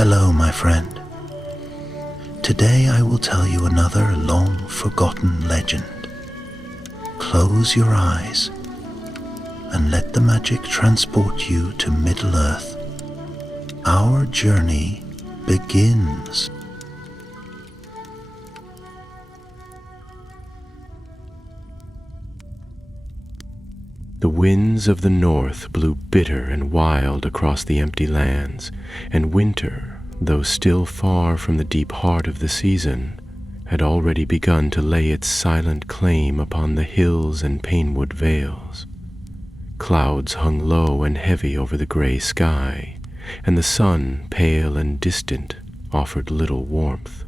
Hello, my friend. Today I will tell you another long-forgotten legend. Close your eyes and let the magic transport you to Middle-earth. Our journey begins. The winds of the north blew bitter and wild across the empty lands, and winter, though still far from the deep heart of the season, had already begun to lay its silent claim upon the hills and pinewood vales. Clouds hung low and heavy over the gray sky, and the sun, pale and distant, offered little warmth.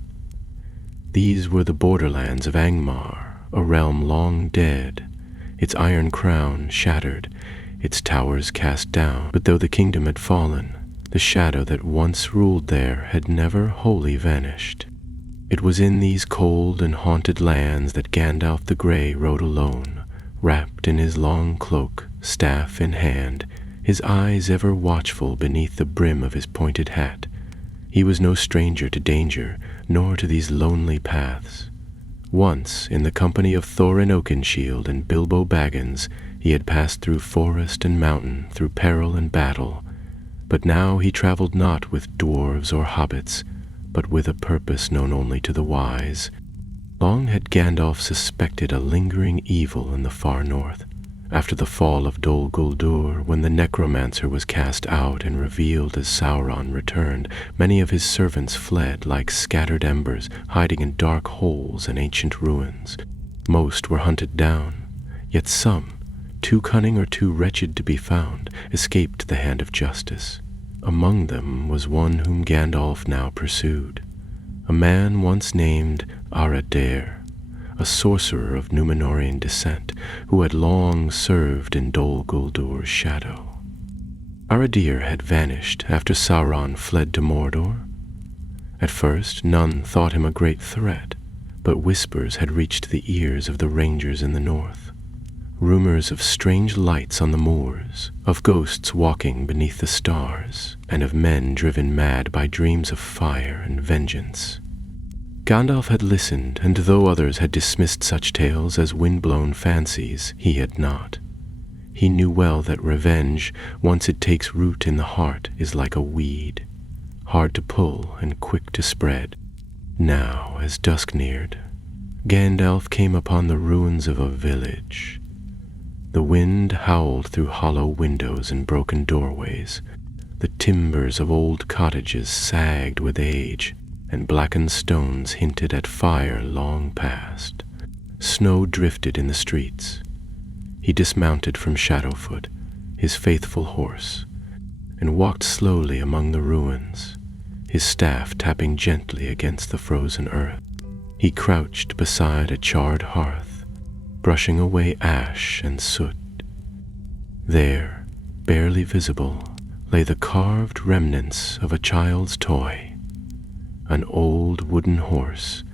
These were the borderlands of Angmar, a realm long dead, its iron crown shattered, its towers cast down. But though the kingdom had fallen, the shadow that once ruled there had never wholly vanished. It was in these cold and haunted lands that Gandalf the Grey rode alone, wrapped in his long cloak, staff in hand, his eyes ever watchful beneath the brim of his pointed hat. He was no stranger to danger, nor to these lonely paths. Once, in the company of Thorin Oakenshield and Bilbo Baggins, he had passed through forest and mountain, through peril and battle. But now he traveled not with dwarves or hobbits, but with a purpose known only to the wise. Long had Gandalf suspected a lingering evil in the far north. After the fall of Dol Guldur, when the necromancer was cast out and revealed as Sauron returned, many of his servants fled like scattered embers, hiding in dark holes and ancient ruins. Most were hunted down, yet some, too cunning or too wretched to be found, escaped the hand of justice. Among them was one whom Gandalf now pursued, a man once named Aradare, a sorcerer of Númenórean descent, who had long served in Dol Guldur's shadow. Aradare had vanished after Sauron fled to Mordor. At first, none thought him a great threat, but whispers had reached the ears of the rangers in the north. Rumors of strange lights on the moors, of ghosts walking beneath the stars, and of men driven mad by dreams of fire and vengeance. Gandalf had listened, and though others had dismissed such tales as wind-blown fancies, he had not. He knew well that revenge, once it takes root in the heart, is like a weed, hard to pull and quick to spread. Now, as dusk neared, Gandalf came upon the ruins of a village. The wind howled through hollow windows and broken doorways. The timbers of old cottages sagged with age, and blackened stones hinted at fire long past. Snow drifted in the streets. He dismounted from Shadowfoot, his faithful horse, and walked slowly among the ruins, his staff tapping gently against the frozen earth. He crouched beside a charred hearth, brushing away ash and soot. There, barely visible, lay the carved remnants of a child's toy, an old wooden horse,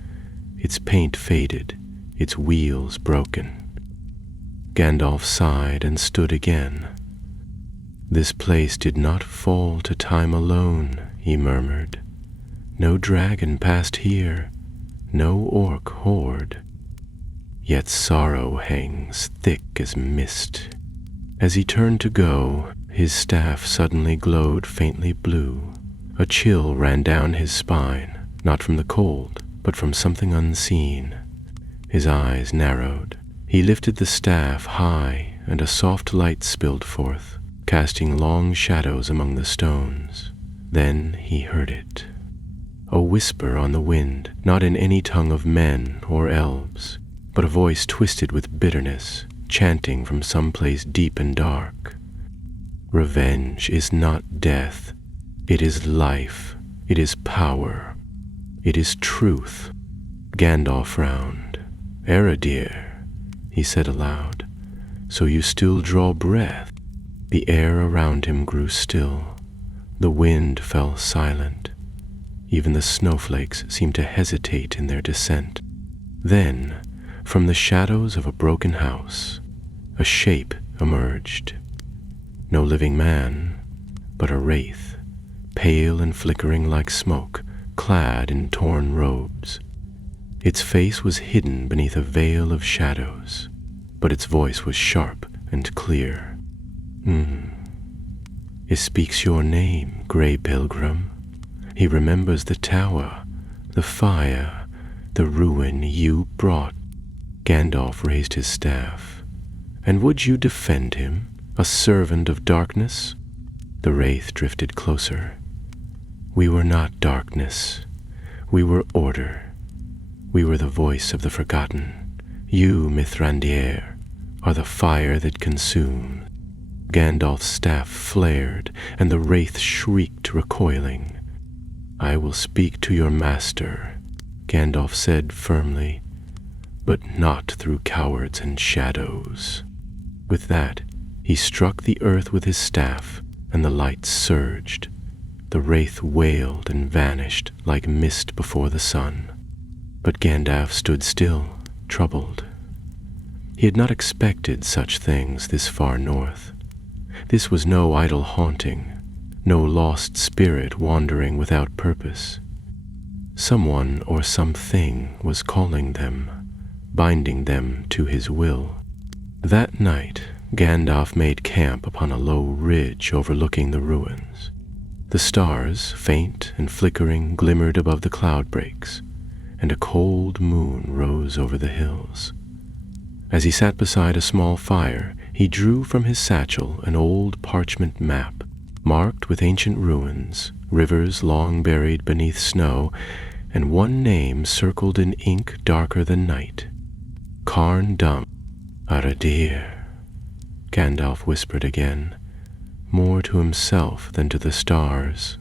its paint faded, its wheels broken. Gandalf sighed and stood again. "This place did not fall to time alone," he murmured. "No dragon passed here, no orc horde. Yet sorrow hangs thick as mist." As he turned to go, his staff suddenly glowed faintly blue. A chill ran down his spine, not from the cold, but from something unseen. His eyes narrowed. He lifted the staff high, and a soft light spilled forth, casting long shadows among the stones. Then he heard it. A whisper on the wind, not in any tongue of men or elves, but a voice twisted with bitterness, chanting from some place deep and dark. "Revenge is not death. It is life. It is power. It is truth." Gandalf frowned. "Aradare," he said aloud, "so you still draw breath?" The air around him grew still. The wind fell silent. Even the snowflakes seemed to hesitate in their descent. Then, from the shadows of a broken house, a shape emerged. No living man, but a wraith, pale and flickering like smoke, clad in torn robes. Its face was hidden beneath a veil of shadows, but its voice was sharp and clear. It speaks your name, Grey Pilgrim. He remembers the tower, the fire, the ruin you brought. Gandalf raised his staff. And would you defend him, a servant of darkness? The wraith drifted closer. We were not darkness. We were order. We were the voice of the forgotten. You, Mithrandir, are the fire that consumes. Gandalf's staff flared, and the wraith shrieked, recoiling. I will speak to your master, Gandalf said firmly, but not through cowards and shadows. With that, he struck the earth with his staff, and the light surged. The wraith wailed and vanished like mist before the sun. But Gandalf stood still, troubled. He had not expected such things this far north. This was no idle haunting, no lost spirit wandering without purpose. Someone or something was calling them, binding them to his will. That night, Gandalf made camp upon a low ridge overlooking the ruins. The stars, faint and flickering, glimmered above the cloud breaks, and a cold moon rose over the hills. As he sat beside a small fire, he drew from his satchel an old parchment map, marked with ancient ruins, rivers long buried beneath snow, and one name circled in ink darker than night. Carn Dum Aradir. Gandalf whispered again, more to himself than to the stars.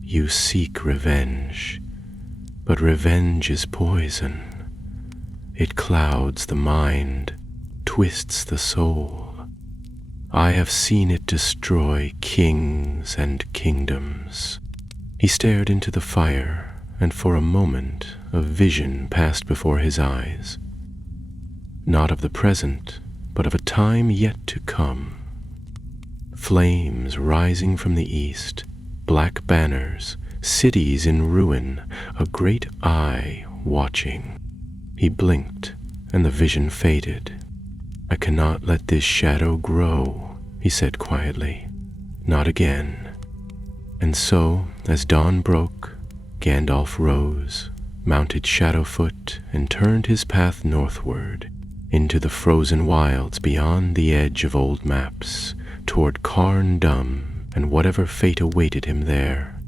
You seek revenge, but revenge is poison. It clouds the mind, twists the soul. I have seen it destroy kings and kingdoms. He stared into the fire, and for a moment a vision passed before his eyes. Not of the present, but of a time yet to come. Flames rising from the east, black banners, cities in ruin, a great eye watching. He blinked, and the vision faded. I cannot let this shadow grow, he said quietly. Not again. And so, as dawn broke, Gandalf rose, mounted Shadowfoot, and turned his path northward, into the frozen wilds beyond the edge of old maps, toward Carn Dum and whatever fate awaited him there.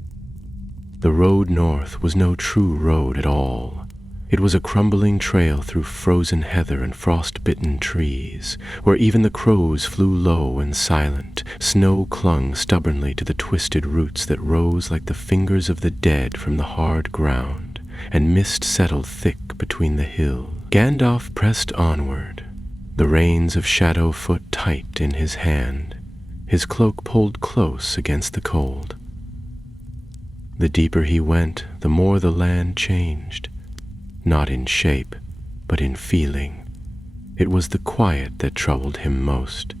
The road north was no true road at all. It was a crumbling trail through frozen heather and frost-bitten trees, where even the crows flew low and silent. Snow clung stubbornly to the twisted roots that rose like the fingers of the dead from the hard ground, and mist settled thick between the hills. Gandalf pressed onward, the reins of Shadowfoot tight in his hand, his cloak pulled close against the cold. The deeper he went, the more the land changed. Not in shape, but in feeling. It was the quiet that troubled him most.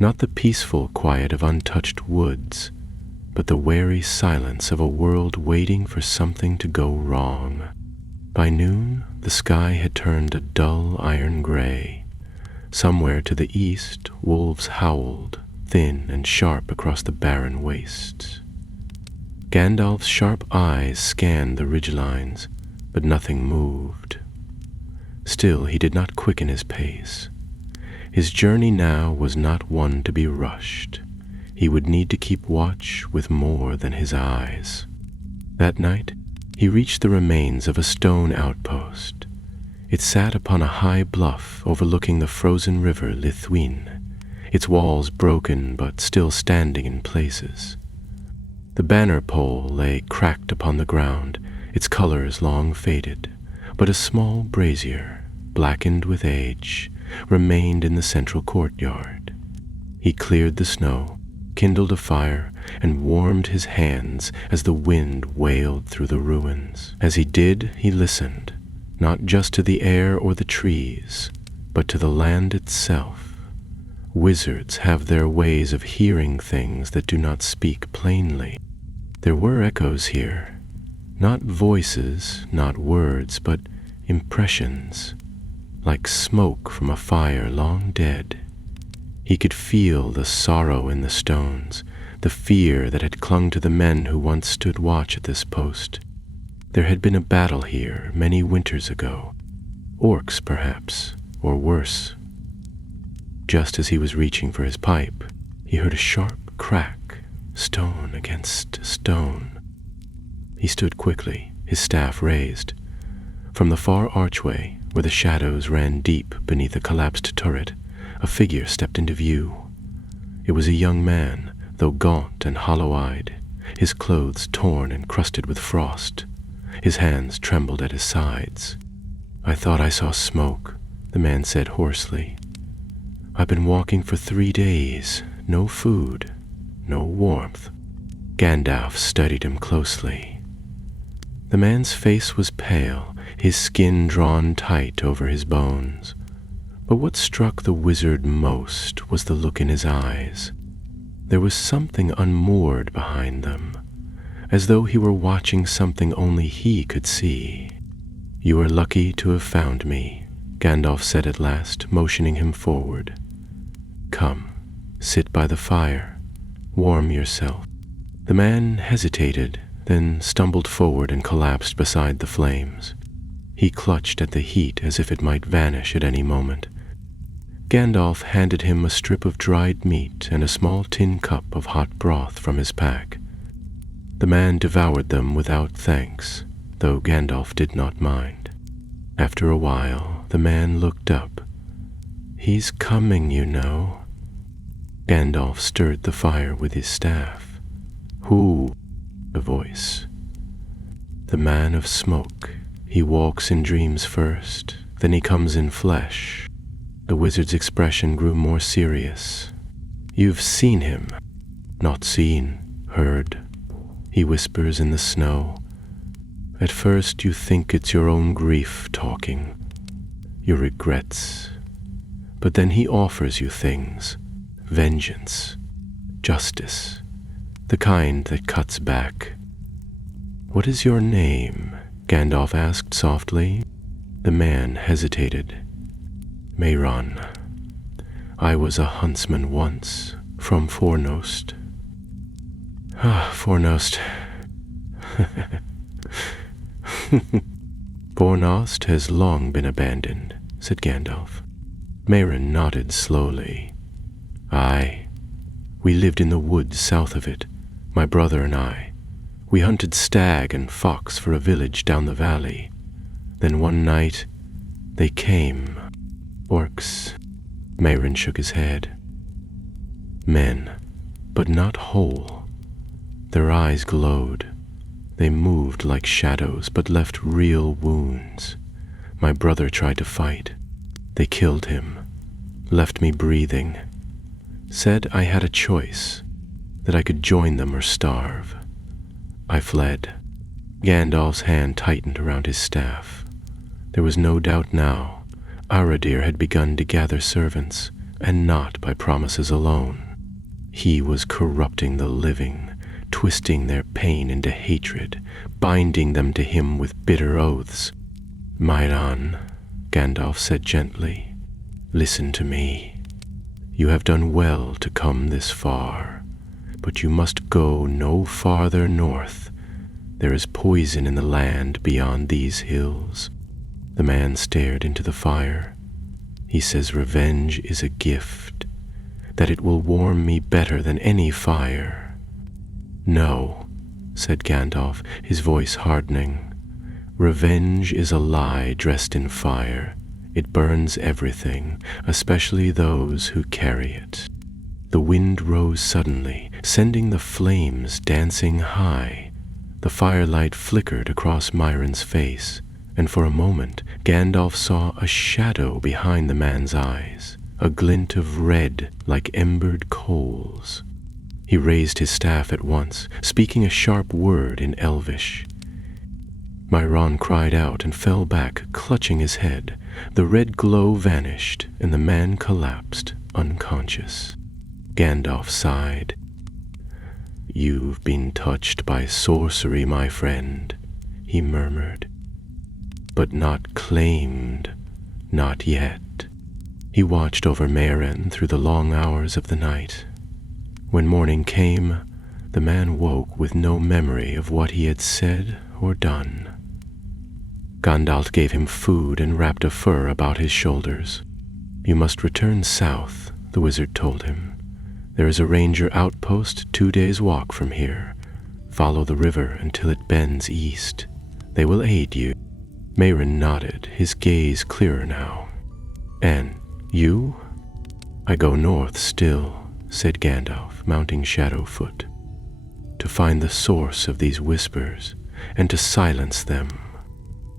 Not the peaceful quiet of untouched woods, but the wary silence of a world waiting for something to go wrong. By noon, the sky had turned a dull iron gray. Somewhere to the east, wolves howled, thin and sharp across the barren wastes. Gandalf's sharp eyes scanned the ridgelines, but nothing moved. Still, he did not quicken his pace. His journey now was not one to be rushed. He would need to keep watch with more than his eyes. That night, he reached the remains of a stone outpost. It sat upon a high bluff overlooking the frozen river Lithwin, its walls broken but still standing in places. The banner pole lay cracked upon the ground, its colors long faded, but a small brazier, blackened with age, remained in the central courtyard. He cleared the snow, kindled a fire, and warmed his hands as the wind wailed through the ruins. As he did, he listened, not just to the air or the trees, but to the land itself. Wizards have their ways of hearing things that do not speak plainly. There were echoes here, not voices, not words, but impressions, like smoke from a fire long dead. He could feel the sorrow in the stones, the fear that had clung to the men who once stood watch at this post. There had been a battle here many winters ago. Orcs, perhaps, or worse. Just as he was reaching for his pipe, he heard a sharp crack, stone against stone. He stood quickly, his staff raised. From the far archway, where the shadows ran deep beneath a collapsed turret, a figure stepped into view. It was a young man, though gaunt and hollow-eyed, his clothes torn and crusted with frost. His hands trembled at his sides. "I thought I saw smoke," the man said hoarsely. "I've been walking for 3 days, no food, no warmth." Gandalf studied him closely. The man's face was pale, his skin drawn tight over his bones. But what struck the wizard most was the look in his eyes. There was something unmoored behind them, as though he were watching something only he could see. "You are lucky to have found me," Gandalf said at last, motioning him forward. "Come, sit by the fire, warm yourself." The man hesitated, then stumbled forward and collapsed beside the flames. He clutched at the heat as if it might vanish at any moment. Gandalf handed him a strip of dried meat and a small tin cup of hot broth from his pack. The man devoured them without thanks, though Gandalf did not mind. After a while, the man looked up. "He's coming, you know." Gandalf stirred the fire with his staff. "Who?" a voice. "The man of smoke. He walks in dreams first, then he comes in flesh." The wizard's expression grew more serious. "You've seen him." "Not seen, heard," he whispers in the snow. "At first you think it's your own grief talking, your regrets. But then he offers you things, vengeance, justice, the kind that cuts back." "What is your name?" Gandalf asked softly. The man hesitated. "Mehron. I was a huntsman once, from Fornost." Fornost. "Fornost has long been abandoned," said Gandalf. Mehron nodded slowly. "Aye. We lived in the woods south of it, my brother and I. We hunted stag and fox for a village down the valley. Then one night, they came. Orcs." Mehron shook his head. "Men, but not whole. Their eyes glowed. They moved like shadows, but left real wounds. My brother tried to fight. They killed him, left me breathing. Said I had a choice, that I could join them or starve. I fled." Gandalf's hand tightened around his staff. There was no doubt now. Aradir had begun to gather servants, and not by promises alone. He was corrupting the living, twisting their pain into hatred, binding them to him with bitter oaths. "Mehron," Gandalf said gently, "listen to me. You have done well to come this far, but you must go no farther north. There is poison in the land beyond these hills." The man stared into the fire. "He says revenge is a gift, that it will warm me better than any fire." "No," said Gandalf, his voice hardening. "Revenge is a lie dressed in fire. It burns everything, especially those who carry it." The wind rose suddenly, sending the flames dancing high. The firelight flickered across Mehron's face, and for a moment Gandalf saw a shadow behind the man's eyes, a glint of red like embered coals. He raised his staff at once, speaking a sharp word in Elvish. Mehron cried out and fell back, clutching his head. The red glow vanished, and the man collapsed, unconscious. Gandalf sighed. "You've been touched by sorcery, my friend," he murmured. "But not claimed, not yet." He watched over Meren through the long hours of the night. When morning came, the man woke with no memory of what he had said or done. Gandalf gave him food and wrapped a fur about his shoulders. "You must return south," the wizard told him. "There is a ranger outpost 2 days' walk from here. Follow the river until it bends east. They will aid you." Meren nodded, his gaze clearer now. "And you?" "I go north still," said Gandalf, mounting Shadowfoot, "to find the source of these whispers and to silence them."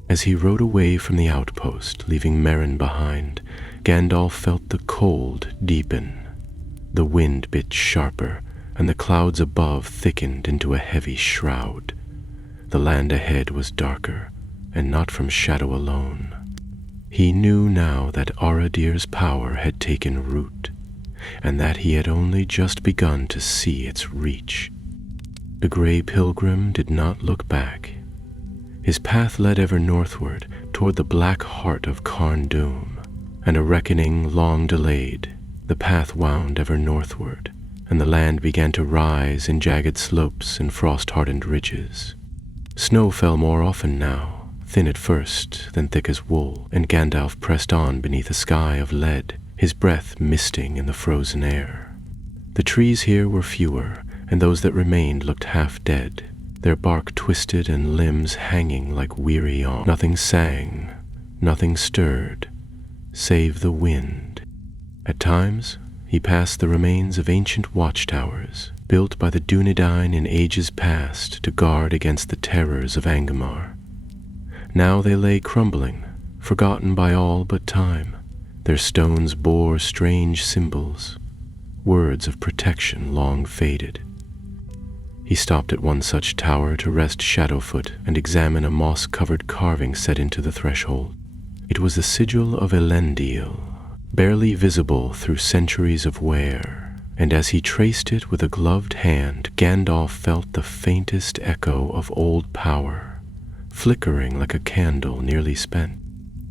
As he rode away from the outpost, leaving Meren behind, Gandalf felt the cold deepen. The wind bit sharper, and the clouds above thickened into a heavy shroud. The land ahead was darker, and not from shadow alone. He knew now that Aradir's power had taken root, and that he had only just begun to see its reach. The gray pilgrim did not look back. His path led ever northward toward the black heart of Carn Dûm, and a reckoning long delayed. The path wound ever northward, and the land began to rise in jagged slopes and frost-hardened ridges. Snow fell more often now, thin at first, then thick as wool, and Gandalf pressed on beneath a sky of lead, his breath misting in the frozen air. The trees here were fewer, and those that remained looked half dead, their bark twisted and limbs hanging like weary arms. Nothing sang, nothing stirred, save the wind. At times, he passed the remains of ancient watchtowers, built by the Dúnedain in ages past to guard against the terrors of Angmar. Now they lay crumbling, forgotten by all but time. Their stones bore strange symbols, words of protection long faded. He stopped at one such tower to rest Shadowfoot and examine a moss-covered carving set into the threshold. It was the sigil of Elendil, barely visible through centuries of wear, and as he traced it with a gloved hand, Gandalf felt the faintest echo of old power, flickering like a candle nearly spent.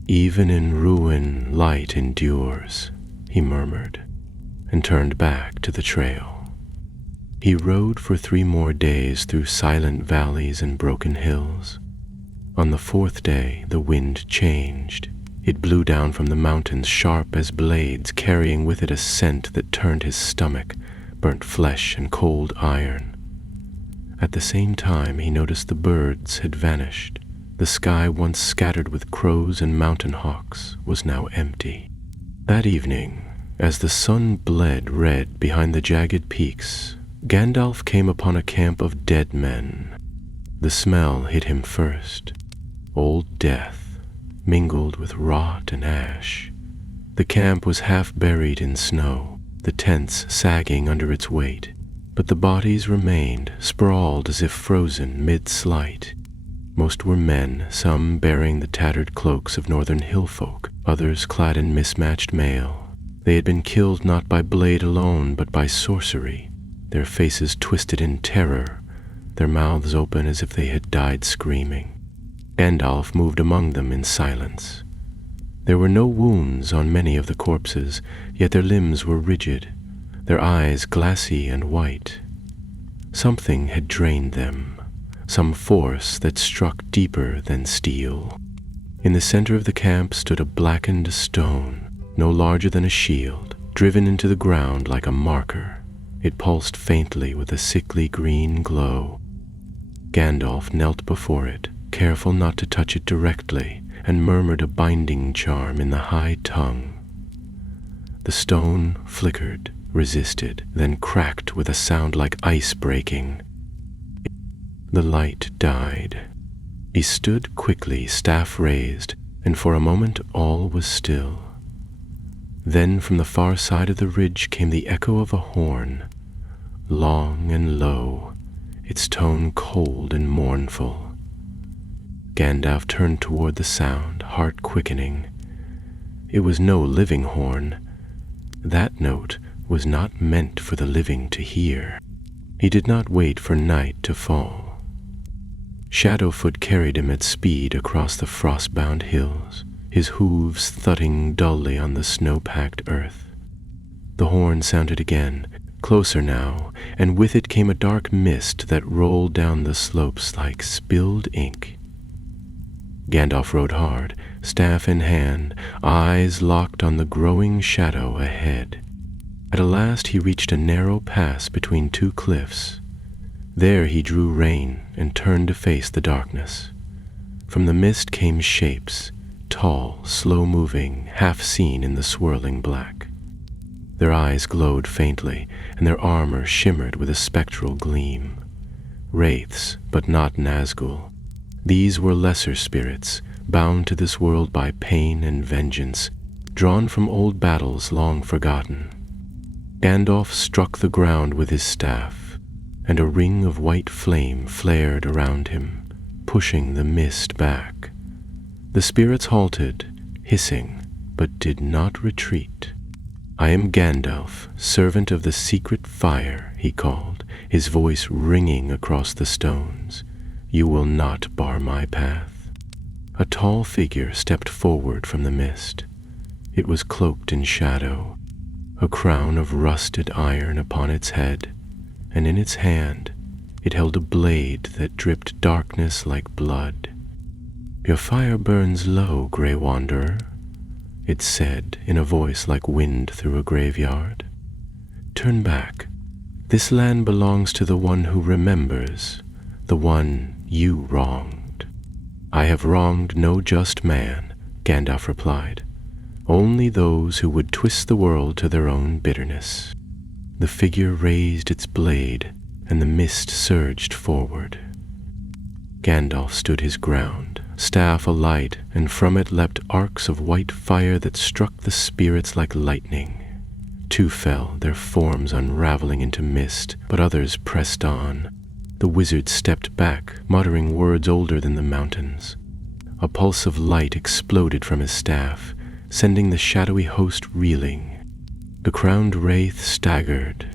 "Even in ruin, light endures," he murmured, and turned back to the trail. He rode for 3 more days through silent valleys and broken hills. On the 4th day, the wind changed. It blew down from the mountains sharp as blades, carrying with it a scent that turned his stomach, burnt flesh and cold iron. At the same time, he noticed the birds had vanished. The sky, once scattered with crows and mountain hawks, was now empty. That evening, as the sun bled red behind the jagged peaks, Gandalf came upon a camp of dead men. The smell hit him first. Old death, mingled with rot and ash. The camp was half buried in snow, the tents sagging under its weight, but the bodies remained, sprawled as if frozen mid-slight. Most were men, some bearing the tattered cloaks of northern hillfolk, others clad in mismatched mail. They had been killed not by blade alone, but by sorcery, their faces twisted in terror, their mouths open as if they had died screaming. Gandalf moved among them in silence. There were no wounds on many of the corpses, yet their limbs were rigid, their eyes glassy and white. Something had drained them, some force that struck deeper than steel. In the center of the camp stood a blackened stone, no larger than a shield, driven into the ground like a marker. It pulsed faintly with a sickly green glow. Gandalf knelt before it, careful not to touch it directly, and murmured a binding charm in the high tongue. The stone flickered, resisted, then cracked with a sound like ice breaking. The light died. He stood quickly, staff raised, and for a moment all was still. Then from the far side of the ridge came the echo of a horn, long and low, its tone cold and mournful. Gandalf turned toward the sound, heart quickening. It was no living horn. That note was not meant for the living to hear. He did not wait for night to fall. Shadowfoot carried him at speed across the frost-bound hills, his hooves thudding dully on the snow-packed earth. The horn sounded again, closer now, and with it came a dark mist that rolled down the slopes like spilled ink. Gandalf rode hard, staff in hand, eyes locked on the growing shadow ahead. At last he reached a narrow pass between two cliffs. There he drew rein and turned to face the darkness. From the mist came shapes, tall, slow-moving, half-seen in the swirling black. Their eyes glowed faintly, and their armor shimmered with a spectral gleam. Wraiths, but not Nazgul. These were lesser spirits, bound to this world by pain and vengeance, drawn from old battles long forgotten. Gandalf struck the ground with his staff, and a ring of white flame flared around him, pushing the mist back. The spirits halted, hissing, but did not retreat. "I am Gandalf, servant of the secret fire," he called, his voice ringing across the stones. "You will not bar my path." A tall figure stepped forward from the mist. It was cloaked in shadow, a crown of rusted iron upon its head, and in its hand it held a blade that dripped darkness like blood. "Your fire burns low, Grey Wanderer," it said in a voice like wind through a graveyard. "Turn back. This land belongs to the one who remembers, the one you wronged." "I have wronged no just man," Gandalf replied. "Only those who would twist the world to their own bitterness." The figure raised its blade, and the mist surged forward. Gandalf stood his ground, staff alight, and from it leapt arcs of white fire that struck the spirits like lightning. Two fell, their forms unraveling into mist, but others pressed on. The wizard stepped back, muttering words older than the mountains. A pulse of light exploded from his staff, sending the shadowy host reeling. The crowned wraith staggered,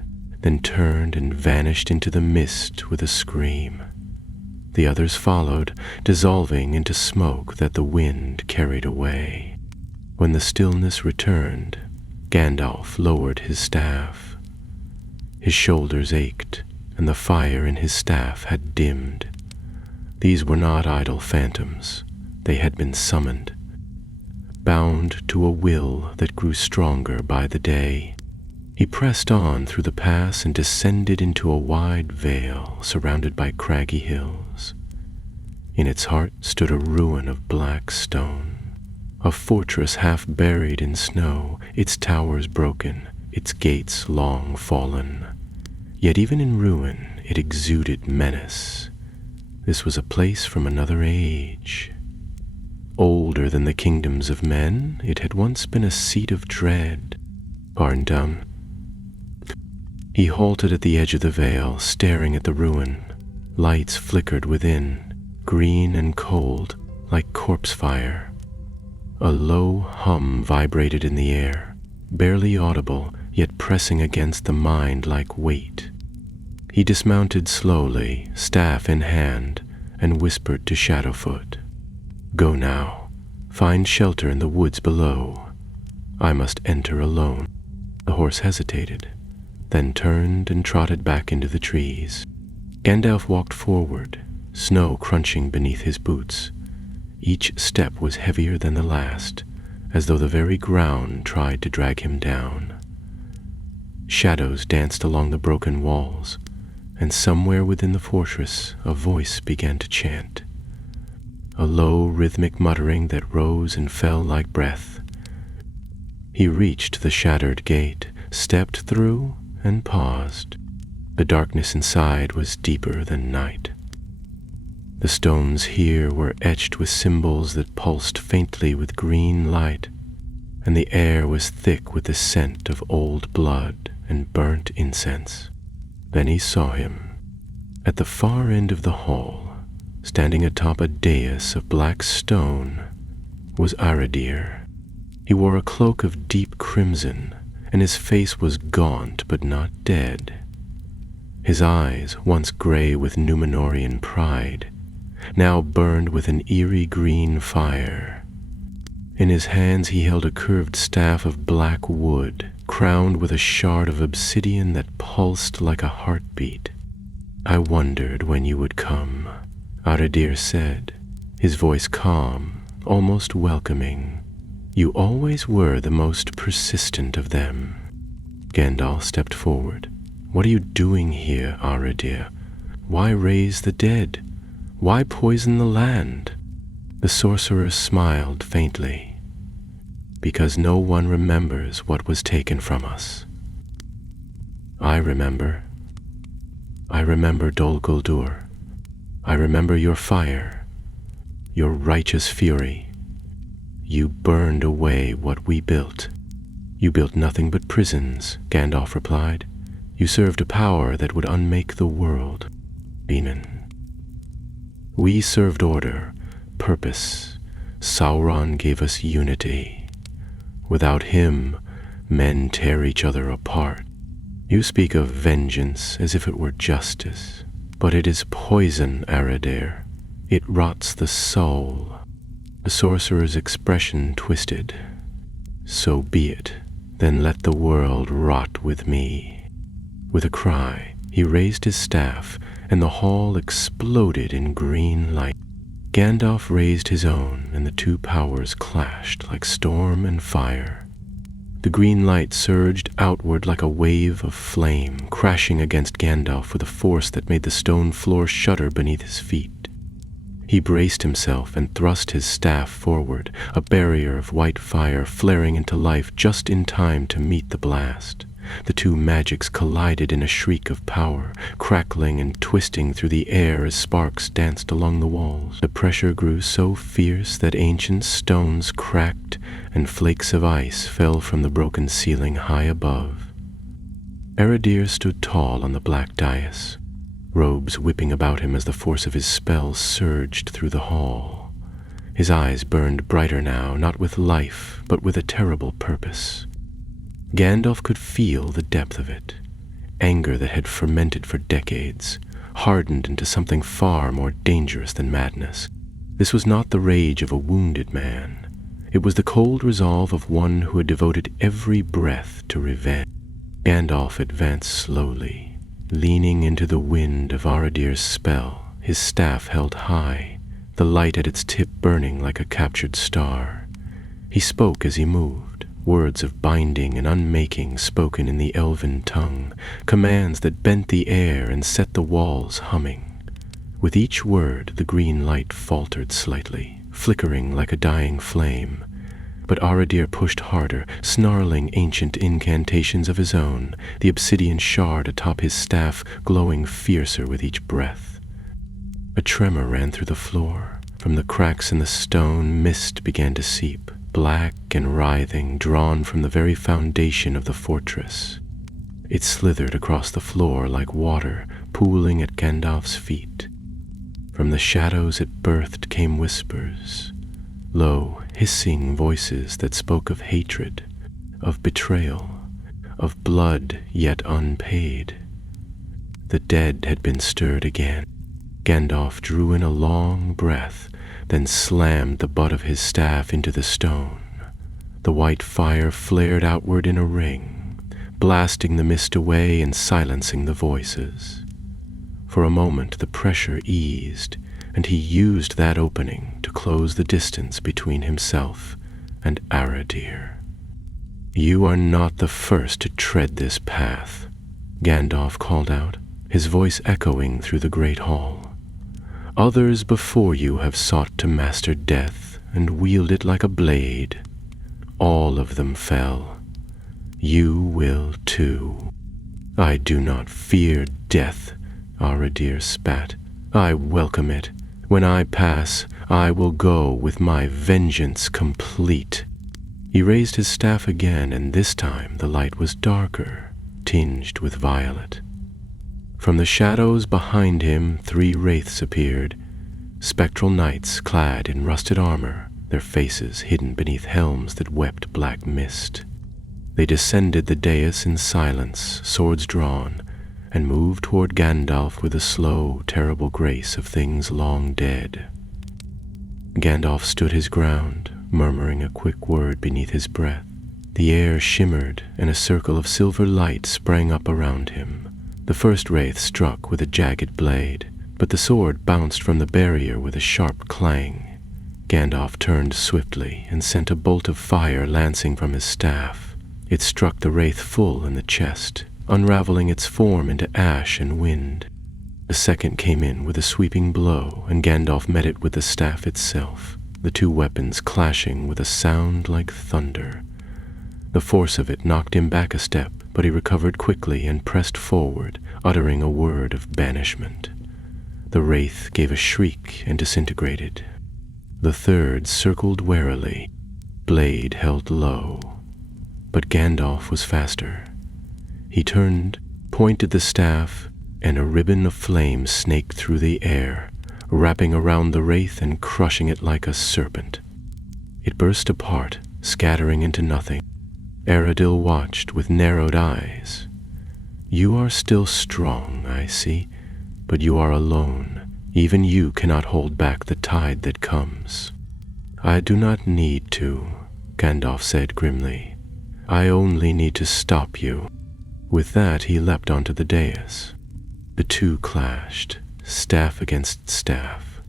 then turned and vanished into the mist with a scream. The others followed, dissolving into smoke that the wind carried away. When the stillness returned, Gandalf lowered his staff. His shoulders ached, and the fire in his staff had dimmed. These were not idle phantoms. They had been summoned, bound to a will that grew stronger by the day. He pressed on through the pass and descended into a wide vale surrounded by craggy hills. In its heart stood a ruin of black stone, a fortress half buried in snow, its towers broken, its gates long fallen. Yet even in ruin it exuded menace. This was a place from another age. Older than the kingdoms of men, it had once been a seat of dread. Pardon. He halted at the edge of the vale, staring at the ruin. Lights flickered within, green and cold, like corpse fire. A low hum vibrated in the air, barely audible, yet pressing against the mind like weight. He dismounted slowly, staff in hand, and whispered to Shadowfoot, "Go now. Find shelter in the woods below. I must enter alone." The horse hesitated, then turned and trotted back into the trees. Gandalf walked forward, snow crunching beneath his boots. Each step was heavier than the last, as though the very ground tried to drag him down. Shadows danced along the broken walls, and somewhere within the fortress a voice began to chant. A low, rhythmic muttering that rose and fell like breath. He reached the shattered gate, stepped through, and paused. The darkness inside was deeper than night. The stones here were etched with symbols that pulsed faintly with green light, and the air was thick with the scent of old blood and burnt incense. Then he saw him. At the far end of the hall, standing atop a dais of black stone, was Aradir. He wore a cloak of deep crimson, and his face was gaunt but not dead. His eyes, once gray with Númenorian pride, now burned with an eerie green fire. In his hands he held a curved staff of black wood, crowned with a shard of obsidian that pulsed like a heartbeat. "I wondered when you would come," Aradir said, his voice calm, almost welcoming. "You always were the most persistent of them." Gandalf stepped forward. "What are you doing here, Aradir? Why raise the dead? Why poison the land?" The sorcerer smiled faintly. "Because no one remembers what was taken from us. I remember. I remember Dol Guldur. I remember your fire, your righteous fury. You burned away what we built." "You built nothing but prisons," Gandalf replied. "You served a power that would unmake the world, Benin. We served order, purpose. Sauron gave us unity. Without him, men tear each other apart. You speak of vengeance as if it were justice, but it is poison, Aradir. It rots the soul." The sorcerer's expression twisted. "So be it. Then let the world rot with me." With a cry, he raised his staff, and the hall exploded in green light. Gandalf raised his own, and the two powers clashed like storm and fire. The green light surged outward like a wave of flame, crashing against Gandalf with a force that made the stone floor shudder beneath his feet. He braced himself and thrust his staff forward, a barrier of white fire flaring into life just in time to meet the blast. The two magics collided in a shriek of power, crackling and twisting through the air as sparks danced along the walls. The pressure grew so fierce that ancient stones cracked and flakes of ice fell from the broken ceiling high above. Aradir stood tall on the black dais, robes whipping about him as the force of his spell surged through the hall. His eyes burned brighter now, not with life, but with a terrible purpose. Gandalf could feel the depth of it, anger that had fermented for decades, hardened into something far more dangerous than madness. This was not the rage of a wounded man. It was the cold resolve of one who had devoted every breath to revenge. Gandalf advanced slowly, leaning into the wind of Aradir's spell, his staff held high, the light at its tip burning like a captured star. He spoke as he moved, words of binding and unmaking spoken in the elven tongue, commands that bent the air and set the walls humming. With each word, the green light faltered slightly, flickering like a dying flame. But Aradir pushed harder, snarling ancient incantations of his own, the obsidian shard atop his staff glowing fiercer with each breath. A tremor ran through the floor. From the cracks in the stone, mist began to seep, black and writhing, drawn from the very foundation of the fortress. It slithered across the floor like water, pooling at Gandalf's feet. From the shadows it birthed came whispers, low, hissing voices that spoke of hatred, of betrayal, of blood yet unpaid. The dead had been stirred again. Gandalf drew in a long breath, then slammed the butt of his staff into the stone. The white fire flared outward in a ring, blasting the mist away and silencing the voices. For a moment the pressure eased, and he used that opening to close the distance between himself and Aradir. "You are not the first to tread this path," Gandalf called out, his voice echoing through the great hall. "Others before you have sought to master death and wield it like a blade. All of them fell. You will too." "I do not fear death," Aradir spat. "I welcome it. When I pass, I will go with my vengeance complete." He raised his staff again, and this time the light was darker, tinged with violet. From the shadows behind him 3 wraiths appeared, spectral knights clad in rusted armor, their faces hidden beneath helms that wept black mist. They descended the dais in silence, swords drawn, and moved toward Gandalf with the slow, terrible grace of things long dead. Gandalf stood his ground, murmuring a quick word beneath his breath. The air shimmered, and a circle of silver light sprang up around him. The first wraith struck with a jagged blade, but the sword bounced from the barrier with a sharp clang. Gandalf turned swiftly and sent a bolt of fire lancing from his staff. It struck the wraith full in the chest, unraveling its form into ash and wind. A second came in with a sweeping blow, and Gandalf met it with the staff itself, the two weapons clashing with a sound like thunder. The force of it knocked him back a step, but he recovered quickly and pressed forward, uttering a word of banishment. The wraith gave a shriek and disintegrated. The third circled warily, blade held low. But Gandalf was faster. He turned, pointed the staff, and a ribbon of flame snaked through the air, wrapping around the wraith and crushing it like a serpent. It burst apart, scattering into nothing. Aradil watched with narrowed eyes. "You are still strong, I see, but you are alone. Even you cannot hold back the tide that comes." "I do not need to," Gandalf said grimly. "I only need to stop you." With that, he leapt onto the dais. The two clashed, staff against staff.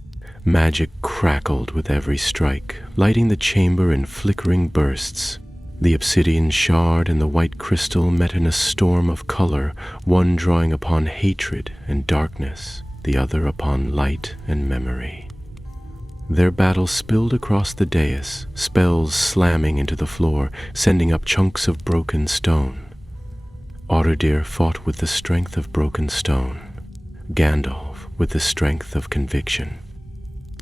Magic crackled with every strike, lighting the chamber in flickering bursts. The obsidian shard and the white crystal met in a storm of color, one drawing upon hatred and darkness, the other upon light and memory. Their battle spilled across the dais, spells slamming into the floor, sending up chunks of broken stone. Aradir fought with the strength of broken stone, Gandalf with the strength of conviction.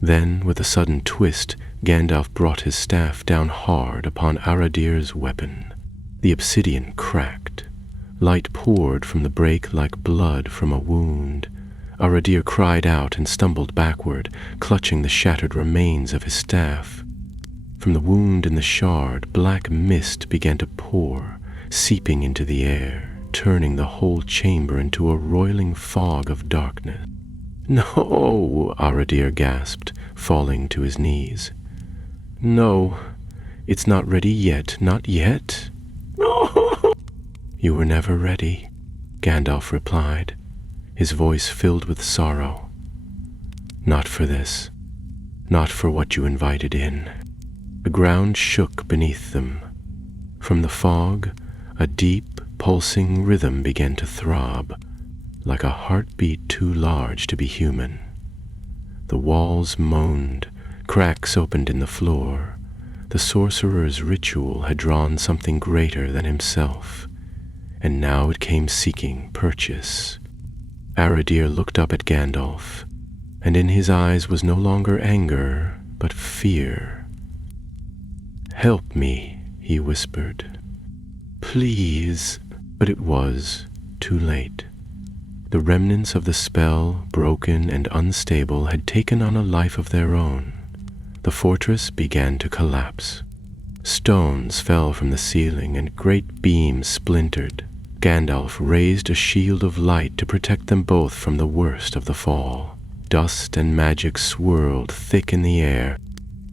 Then, with a sudden twist, Gandalf brought his staff down hard upon Aradir's weapon. The obsidian cracked. Light poured from the break like blood from a wound. Aradir cried out and stumbled backward, clutching the shattered remains of his staff. From the wound in the shard, black mist began to pour, seeping into the air, turning the whole chamber into a roiling fog of darkness. "No," Aradir gasped, falling to his knees. "No, it's not ready yet, not yet." "No." "You were never ready," Gandalf replied, his voice filled with sorrow. "Not for this, not for what you invited in." The ground shook beneath them. From the fog, a deep, pulsing rhythm began to throb, like a heartbeat too large to be human. The walls moaned, cracks opened in the floor. The sorcerer's ritual had drawn something greater than himself, and now it came seeking purchase. Aradir looked up at Gandalf, and in his eyes was no longer anger, but fear. "Help me," he whispered. "Please." But it was too late. The remnants of the spell, broken and unstable, had taken on a life of their own. The fortress began to collapse. Stones fell from the ceiling and great beams splintered. Gandalf raised a shield of light to protect them both from the worst of the fall. Dust and magic swirled thick in the air.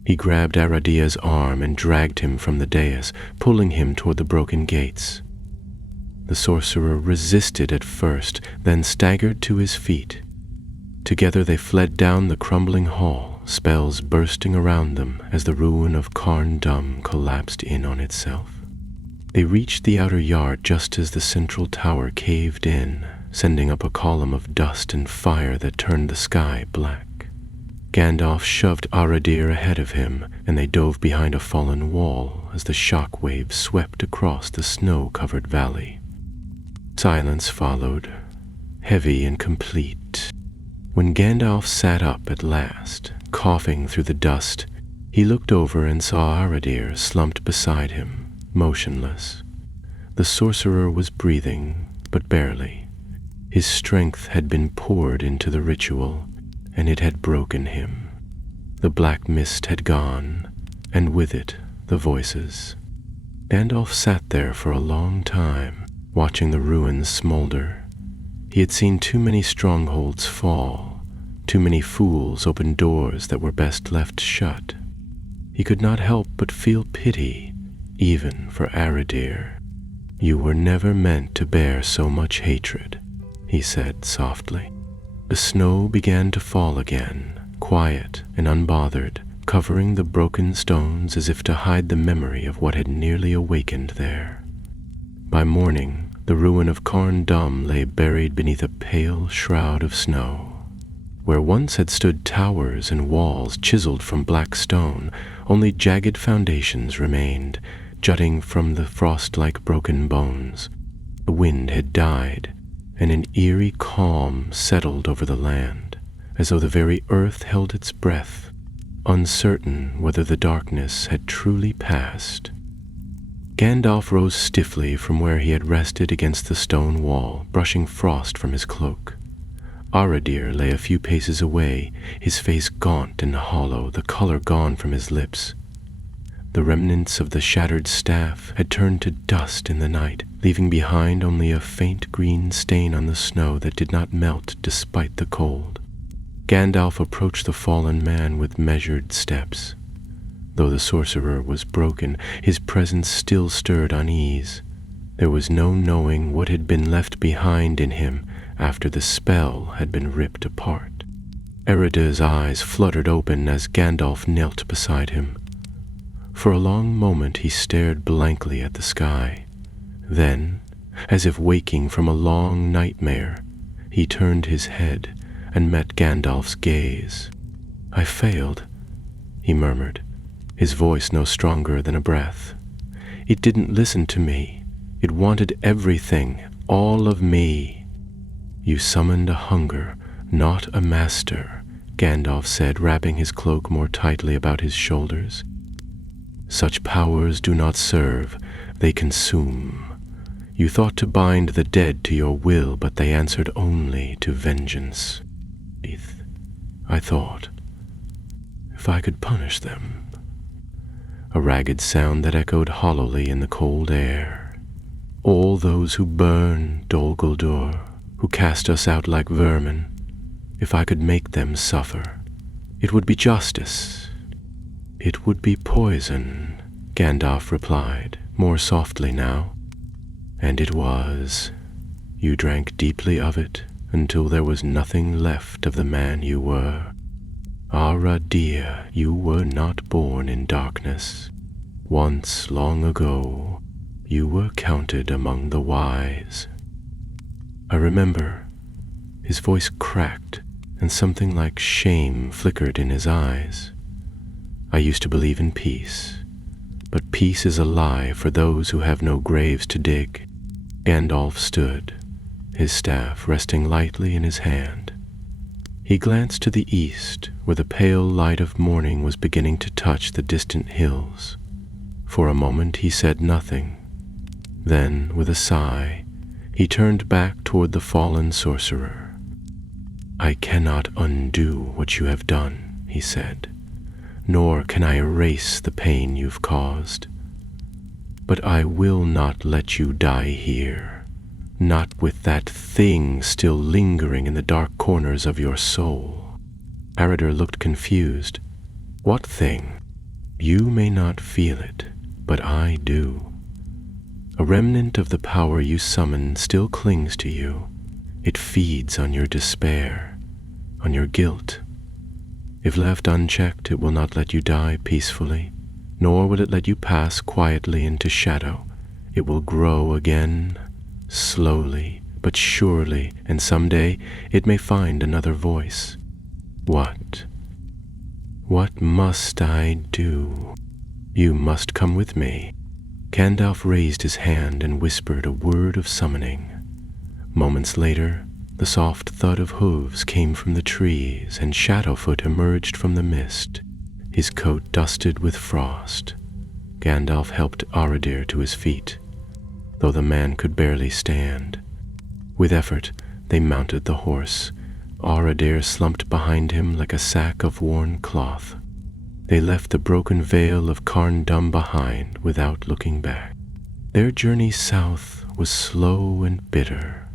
He grabbed Aradir's arm and dragged him from the dais, pulling him toward the broken gates. The sorcerer resisted at first, then staggered to his feet. Together they fled down the crumbling hall, spells bursting around them as the ruin of Carn Dum collapsed in on itself. They reached the outer yard just as the central tower caved in, sending up a column of dust and fire that turned the sky black. Gandalf shoved Aradir ahead of him, and they dove behind a fallen wall as the shock waves swept across the snow-covered valley. Silence followed, heavy and complete. When Gandalf sat up at last, coughing through the dust, he looked over and saw Aradir slumped beside him, motionless. The sorcerer was breathing, but barely. His strength had been poured into the ritual, and it had broken him. The black mist had gone, and with it the voices. Gandalf sat there for a long time, watching the ruins smolder. He had seen too many strongholds fall, too many fools open doors that were best left shut. He could not help but feel pity, even for Aradir. "You were never meant to bear so much hatred," he said softly. The snow began to fall again, quiet and unbothered, covering the broken stones as if to hide the memory of what had nearly awakened there. By morning, the ruin of Carn Dum lay buried beneath a pale shroud of snow. Where once had stood towers and walls chiseled from black stone, only jagged foundations remained, jutting from the frost-like broken bones. The wind had died, and an eerie calm settled over the land, as though the very earth held its breath, uncertain whether the darkness had truly passed. Gandalf rose stiffly from where he had rested against the stone wall, brushing frost from his cloak. Aradir lay a few paces away, his face gaunt and hollow, the color gone from his lips. The remnants of the shattered staff had turned to dust in the night, leaving behind only a faint green stain on the snow that did not melt despite the cold. Gandalf approached the fallen man with measured steps. Though the sorcerer was broken, his presence still stirred unease. There was no knowing what had been left behind in him after the spell had been ripped apart. Erida's eyes fluttered open as Gandalf knelt beside him. For a long moment he stared blankly at the sky. Then, as if waking from a long nightmare, he turned his head and met Gandalf's gaze. "I failed," he murmured, his voice no stronger than a breath. "It didn't listen to me. It wanted everything, all of me." "You summoned a hunger, not a master," Gandalf said, wrapping his cloak more tightly about his shoulders. "Such powers do not serve, they consume. You thought to bind the dead to your will, but they answered only to vengeance. I thought, if I could punish them." A ragged sound that echoed hollowly in the cold air. "All those who burn Dol Guldur, who cast us out like vermin, if I could make them suffer, it would be justice." "It would be poison," Gandalf replied, more softly now. "And it was. You drank deeply of it until there was nothing left of the man you were. Aradir, you were not born in darkness. Once, long ago, you were counted among the wise." "I remember." His voice cracked, and something like shame flickered in his eyes. "I used to believe in peace, but peace is a lie for those who have no graves to dig." Gandalf stood, his staff resting lightly in his hand. He glanced to the east, where the pale light of morning was beginning to touch the distant hills. For a moment he said nothing. Then, with a sigh, he turned back toward the fallen sorcerer. "I cannot undo what you have done," he said, "nor can I erase the pain you've caused. But I will not let you die here, not with that thing still lingering in the dark corners of your soul." Aradir looked confused. "What thing?" "You may not feel it, but I do. A remnant of the power you summoned still clings to you. It feeds on your despair, on your guilt. If left unchecked, it will not let you die peacefully, nor will it let you pass quietly into shadow. It will grow again, slowly but surely, and someday it may find another voice. What must I do? You must come with me." Gandalf raised his hand and whispered a word of summoning. Moments later, the soft thud of hooves came from the trees, and Shadowfoot emerged from the mist, his coat dusted with frost. Gandalf helped Aradir to his feet, though the man could barely stand. With effort, they mounted the horse. Aradir slumped behind him like a sack of worn cloth. They left the broken vale of Carn Dum behind without looking back. Their journey south was slow and bitter.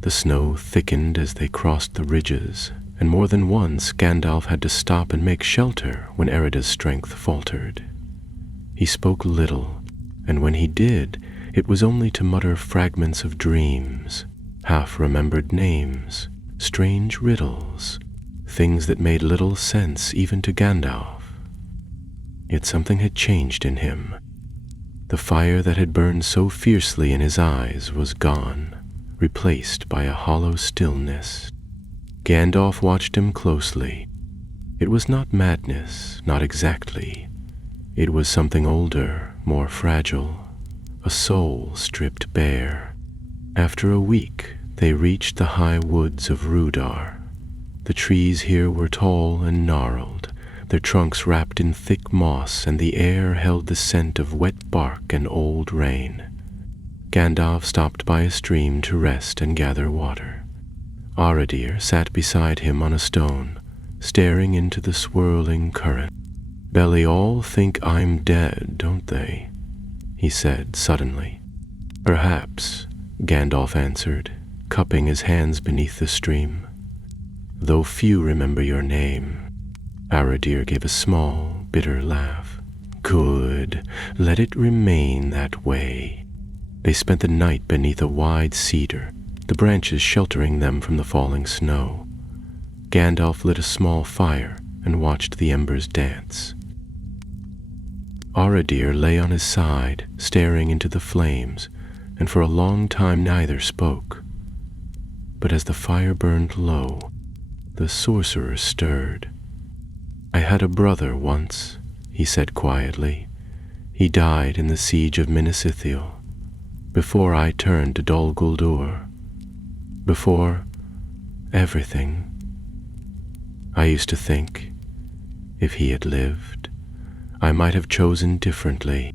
The snow thickened as they crossed the ridges, and more than once Gandalf had to stop and make shelter when Erida's strength faltered. He spoke little, and when he did, it was only to mutter fragments of dreams, half-remembered names, strange riddles, things that made little sense even to Gandalf. Yet something had changed in him. The fire that had burned so fiercely in his eyes was gone, replaced by a hollow stillness. Gandalf watched him closely. It was not madness, not exactly. It was something older, more fragile, a soul stripped bare. After a week, they reached the high woods of Rudar. The trees here were tall and gnarled, their trunks wrapped in thick moss, and the air held the scent of wet bark and old rain. Gandalf stopped by a stream to rest and gather water. Aradir sat beside him on a stone, staring into the swirling current. "Belly all think I'm dead, don't they?" he said suddenly. "Perhaps," Gandalf answered, cupping his hands beneath the stream. "Though few remember your name." Aradir gave a small, bitter laugh. "Good, let it remain that way." They spent the night beneath a wide cedar, the branches sheltering them from the falling snow. Gandalf lit a small fire and watched the embers dance. Aradir lay on his side, staring into the flames, and for a long time neither spoke. But as the fire burned low, the sorcerer stirred. "I had a brother once," he said quietly. "He died in the siege of Minas Ithil, before I turned to Dol Guldur, before everything. I used to think, if he had lived, I might have chosen differently."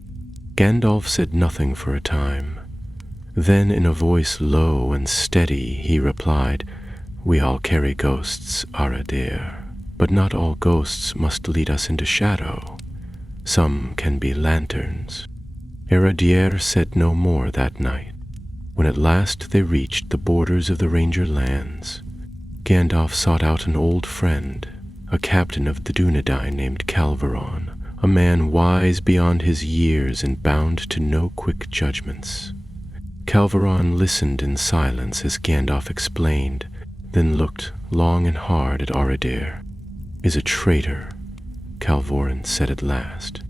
Gandalf said nothing for a time. Then, in a voice low and steady, he replied, "We all carry ghosts, Aradir, but not all ghosts must lead us into shadow. Some can be lanterns." Aradir said no more that night. When at last they reached the borders of the Ranger lands, Gandalf sought out an old friend, a captain of the Dunedain named Calvaron, a man wise beyond his years and bound to no quick judgments. Calvaron listened in silence as Gandalf explained, then looked long and hard at Aradir. "Is a traitor," Calvaron said at last.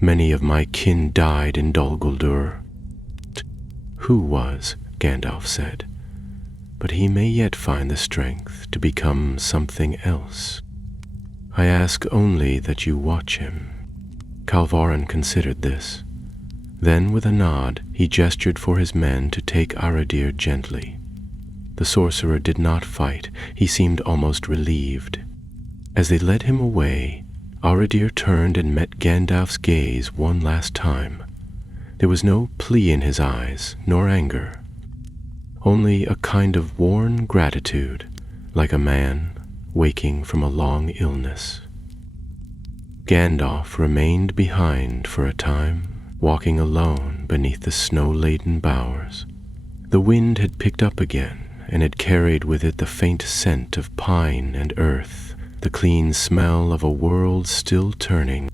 "Many of my kin died in Dol Guldur." "Who was?" Gandalf said. "But he may yet find the strength to become something else. I ask only that you watch him." Calvaron considered this. Then, with a nod, he gestured for his men to take Aradir gently. The sorcerer did not fight. He seemed almost relieved. As they led him away, Aradir turned and met Gandalf's gaze one last time. There was no plea in his eyes, nor anger. Only a kind of worn gratitude, like a man waking from a long illness. Gandalf remained behind for a time, walking alone beneath the snow-laden bowers. The wind had picked up again, and had carried with it the faint scent of pine and earth, the clean smell of a world still turning.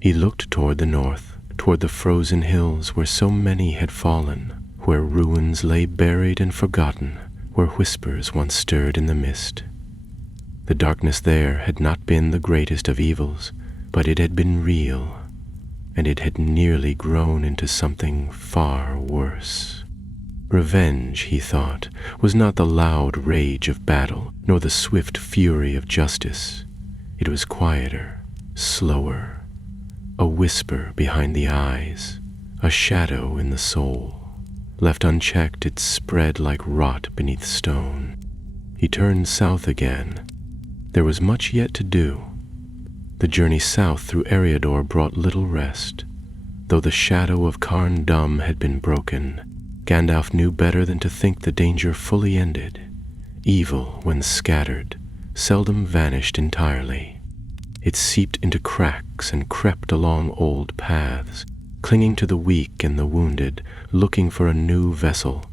He looked toward the north, toward the frozen hills where so many had fallen, where ruins lay buried and forgotten, where whispers once stirred in the mist. The darkness there had not been the greatest of evils, but it had been real, and it had nearly grown into something far worse. Revenge, he thought, was not the loud rage of battle, nor the swift fury of justice. It was quieter, slower, a whisper behind the eyes, a shadow in the soul. Left unchecked, it spread like rot beneath stone. He turned south again. There was much yet to do. The journey south through Eriador brought little rest. Though the shadow of Carn Dum had been broken, Gandalf knew better than to think the danger fully ended. Evil, when scattered, seldom vanished entirely. It seeped into cracks and crept along old paths, clinging to the weak and the wounded, looking for a new vessel.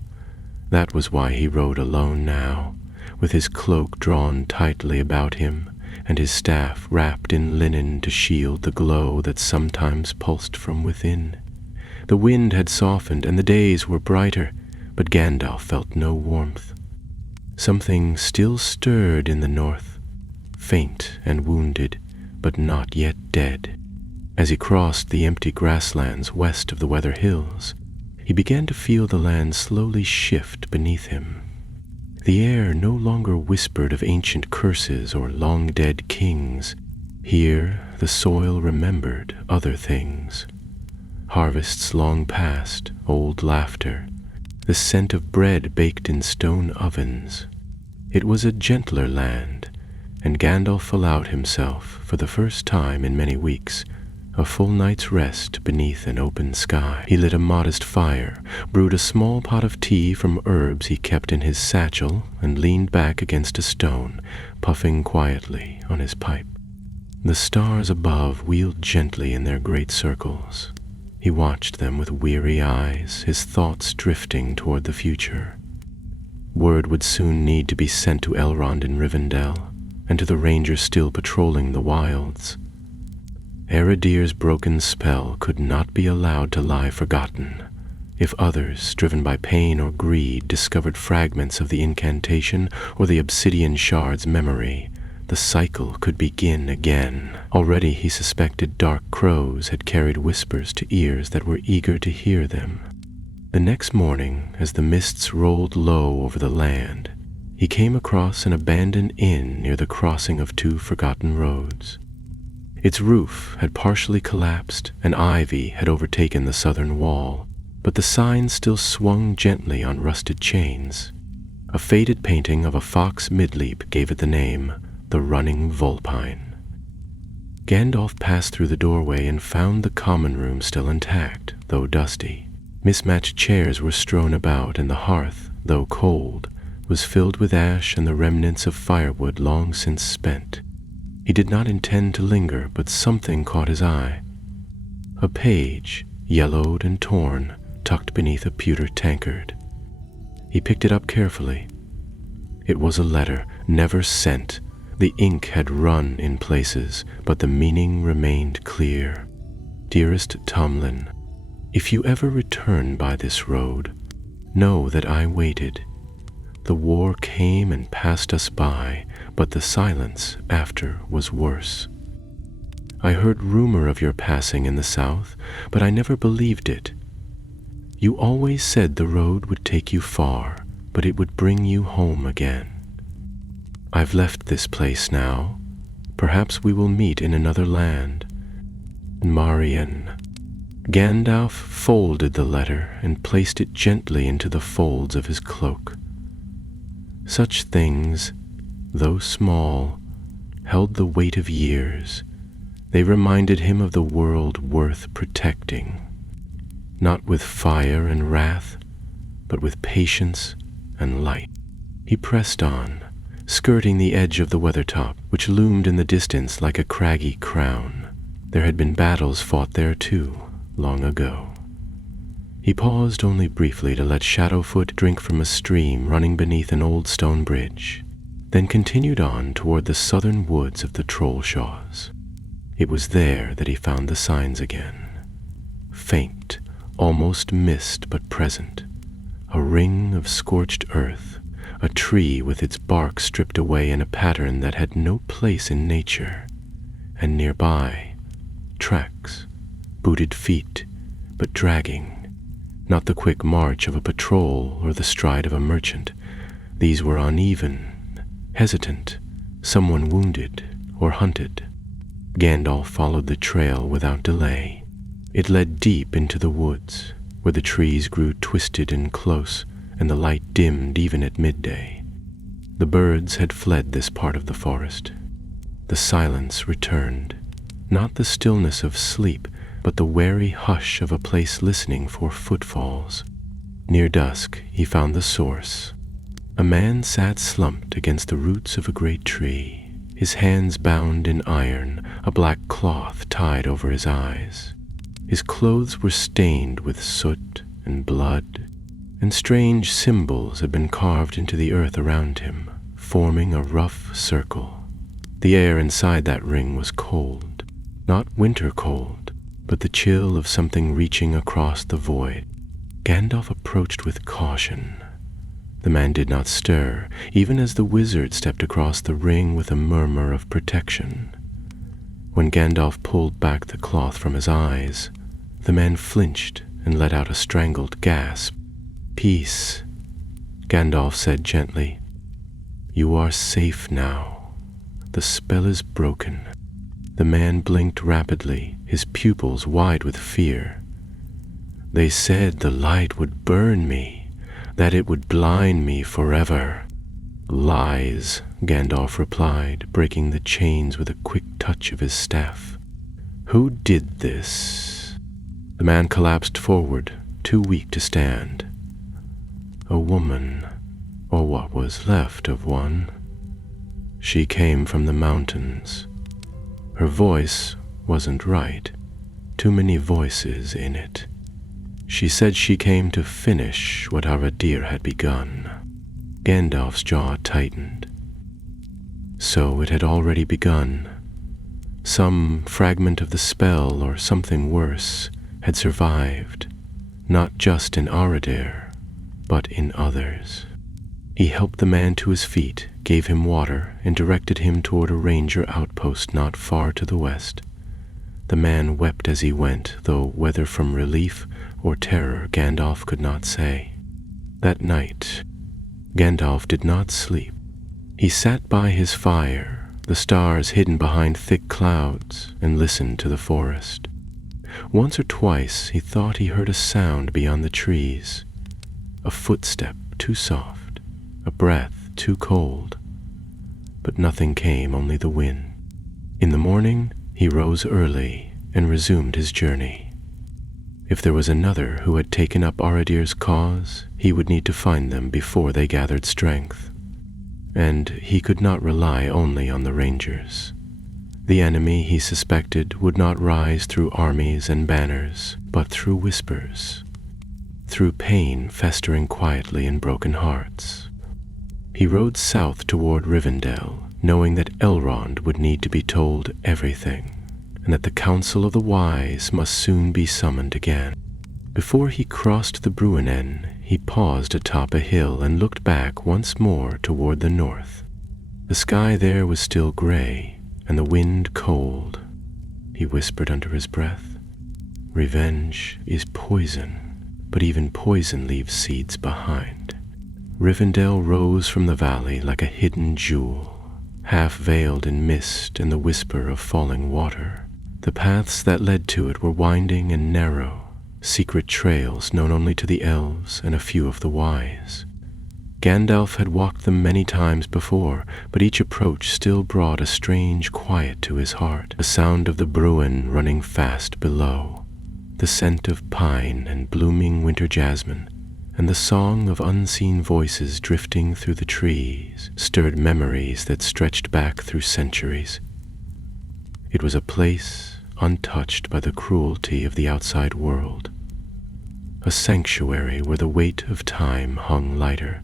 That was why he rode alone now, with his cloak drawn tightly about him, and his staff wrapped in linen to shield the glow that sometimes pulsed from within. The wind had softened, and the days were brighter, but Gandalf felt no warmth. Something still stirred in the north, faint and wounded, but not yet dead. As he crossed the empty grasslands west of the Weather Hills, he began to feel the land slowly shift beneath him. The air no longer whispered of ancient curses or long-dead kings. Here the soil remembered other things. Harvests long past, old laughter, the scent of bread baked in stone ovens. It was a gentler land, and Gandalf allowed himself, for the first time in many weeks, a full night's rest beneath an open sky. He lit a modest fire, brewed a small pot of tea from herbs he kept in his satchel, and leaned back against a stone, puffing quietly on his pipe. The stars above wheeled gently in their great circles. He watched them with weary eyes, his thoughts drifting toward the future. Word would soon need to be sent to Elrond in Rivendell, and to the rangers still patrolling the wilds. Aradir's broken spell could not be allowed to lie forgotten. If others, driven by pain or greed, discovered fragments of the incantation or the obsidian shard's memory, the cycle could begin again. Already he suspected dark crows had carried whispers to ears that were eager to hear them. The next morning, as the mists rolled low over the land, he came across an abandoned inn near the crossing of two forgotten roads. Its roof had partially collapsed, and ivy had overtaken the southern wall, but the sign still swung gently on rusted chains. A faded painting of a fox midleap gave it the name, the Running Vulpine. Gandalf passed through the doorway and found the common room still intact, though dusty. Mismatched chairs were strewn about, and the hearth, though cold, was filled with ash and the remnants of firewood long since spent. He did not intend to linger, but something caught his eye. A page, yellowed and torn, tucked beneath a pewter tankard. He picked it up carefully. It was a letter, never sent. The ink had run in places, but the meaning remained clear. Dearest Tomlin, if you ever return by this road, know that I waited. The war came and passed us by, but the silence after was worse. I heard rumor of your passing in the south, but I never believed it. You always said the road would take you far, but it would bring you home again. I've left this place now. Perhaps we will meet in another land. Marian. Gandalf folded the letter and placed it gently into the folds of his cloak. Such things, though small, held the weight of years. They reminded him of the world worth protecting, not with fire and wrath, but with patience and light. He pressed on, skirting the edge of the weathertop, which loomed in the distance like a craggy crown. There had been battles fought there too, long ago. He paused only briefly to let Shadowfoot drink from a stream running beneath an old stone bridge, then continued on toward the southern woods of the Trollshaws. It was there that he found the signs again. Faint, almost mist but present. A ring of scorched earth, a tree with its bark stripped away in a pattern that had no place in nature, and nearby, tracks, booted feet, but dragging. Not the quick march of a patrol or the stride of a merchant. These were uneven, hesitant, someone wounded or hunted. Gandalf followed the trail without delay. It led deep into the woods, where the trees grew twisted and close, and the light dimmed even at midday. The birds had fled this part of the forest. The silence returned, not the stillness of sleep, but the wary hush of a place listening for footfalls. Near dusk, he found the source. A man sat slumped against the roots of a great tree, his hands bound in iron, a black cloth tied over his eyes. His clothes were stained with soot and blood, and strange symbols had been carved into the earth around him, forming a rough circle. The air inside that ring was cold, not winter cold, but the chill of something reaching across the void. Gandalf approached with caution. The man did not stir, even as the wizard stepped across the ring with a murmur of protection. When Gandalf pulled back the cloth from his eyes, the man flinched and let out a strangled gasp. "Peace," Gandalf said gently. "You are safe now. The spell is broken." The man blinked rapidly, his pupils wide with fear. "They said the light would burn me, that it would blind me forever." "Lies," Gandalf replied, breaking the chains with a quick touch of his staff. "Who did this?" The man collapsed forward, too weak to stand. "A woman, or what was left of one. She came from the mountains. Her voice wasn't right, too many voices in it. She said she came to finish what Aradir had begun." Gandalf's jaw tightened. So it had already begun. Some fragment of the spell, or something worse, had survived, not just in Aradir, but in others. He helped the man to his feet, gave him water, and directed him toward a ranger outpost not far to the west. The man wept as he went, though whether from relief or terror Gandalf could not say. That night, Gandalf did not sleep. He sat by his fire, the stars hidden behind thick clouds, and listened to the forest. Once or twice he thought he heard a sound beyond the trees, a footstep too soft, a breath too cold. But nothing came, only the wind. In the morning, he rose early and resumed his journey. If there was another who had taken up Aradir's cause, he would need to find them before they gathered strength. And he could not rely only on the rangers. The enemy, he suspected, would not rise through armies and banners, but through whispers, through pain festering quietly in broken hearts. He rode south toward Rivendell, knowing that Elrond would need to be told everything, and that the Council of the Wise must soon be summoned again. Before he crossed the Bruinen, he paused atop a hill and looked back once more toward the north. The sky there was still gray, and the wind cold. He whispered under his breath, "Revenge is poison, but even poison leaves seeds behind." Rivendell rose from the valley like a hidden jewel, half veiled in mist and the whisper of falling water. The paths that led to it were winding and narrow, secret trails known only to the elves and a few of the wise. Gandalf had walked them many times before, but each approach still brought a strange quiet to his heart, the sound of the Bruin running fast below, the scent of pine and blooming winter jasmine, and the song of unseen voices drifting through the trees stirred memories that stretched back through centuries. It was a place untouched by the cruelty of the outside world, a sanctuary where the weight of time hung lighter.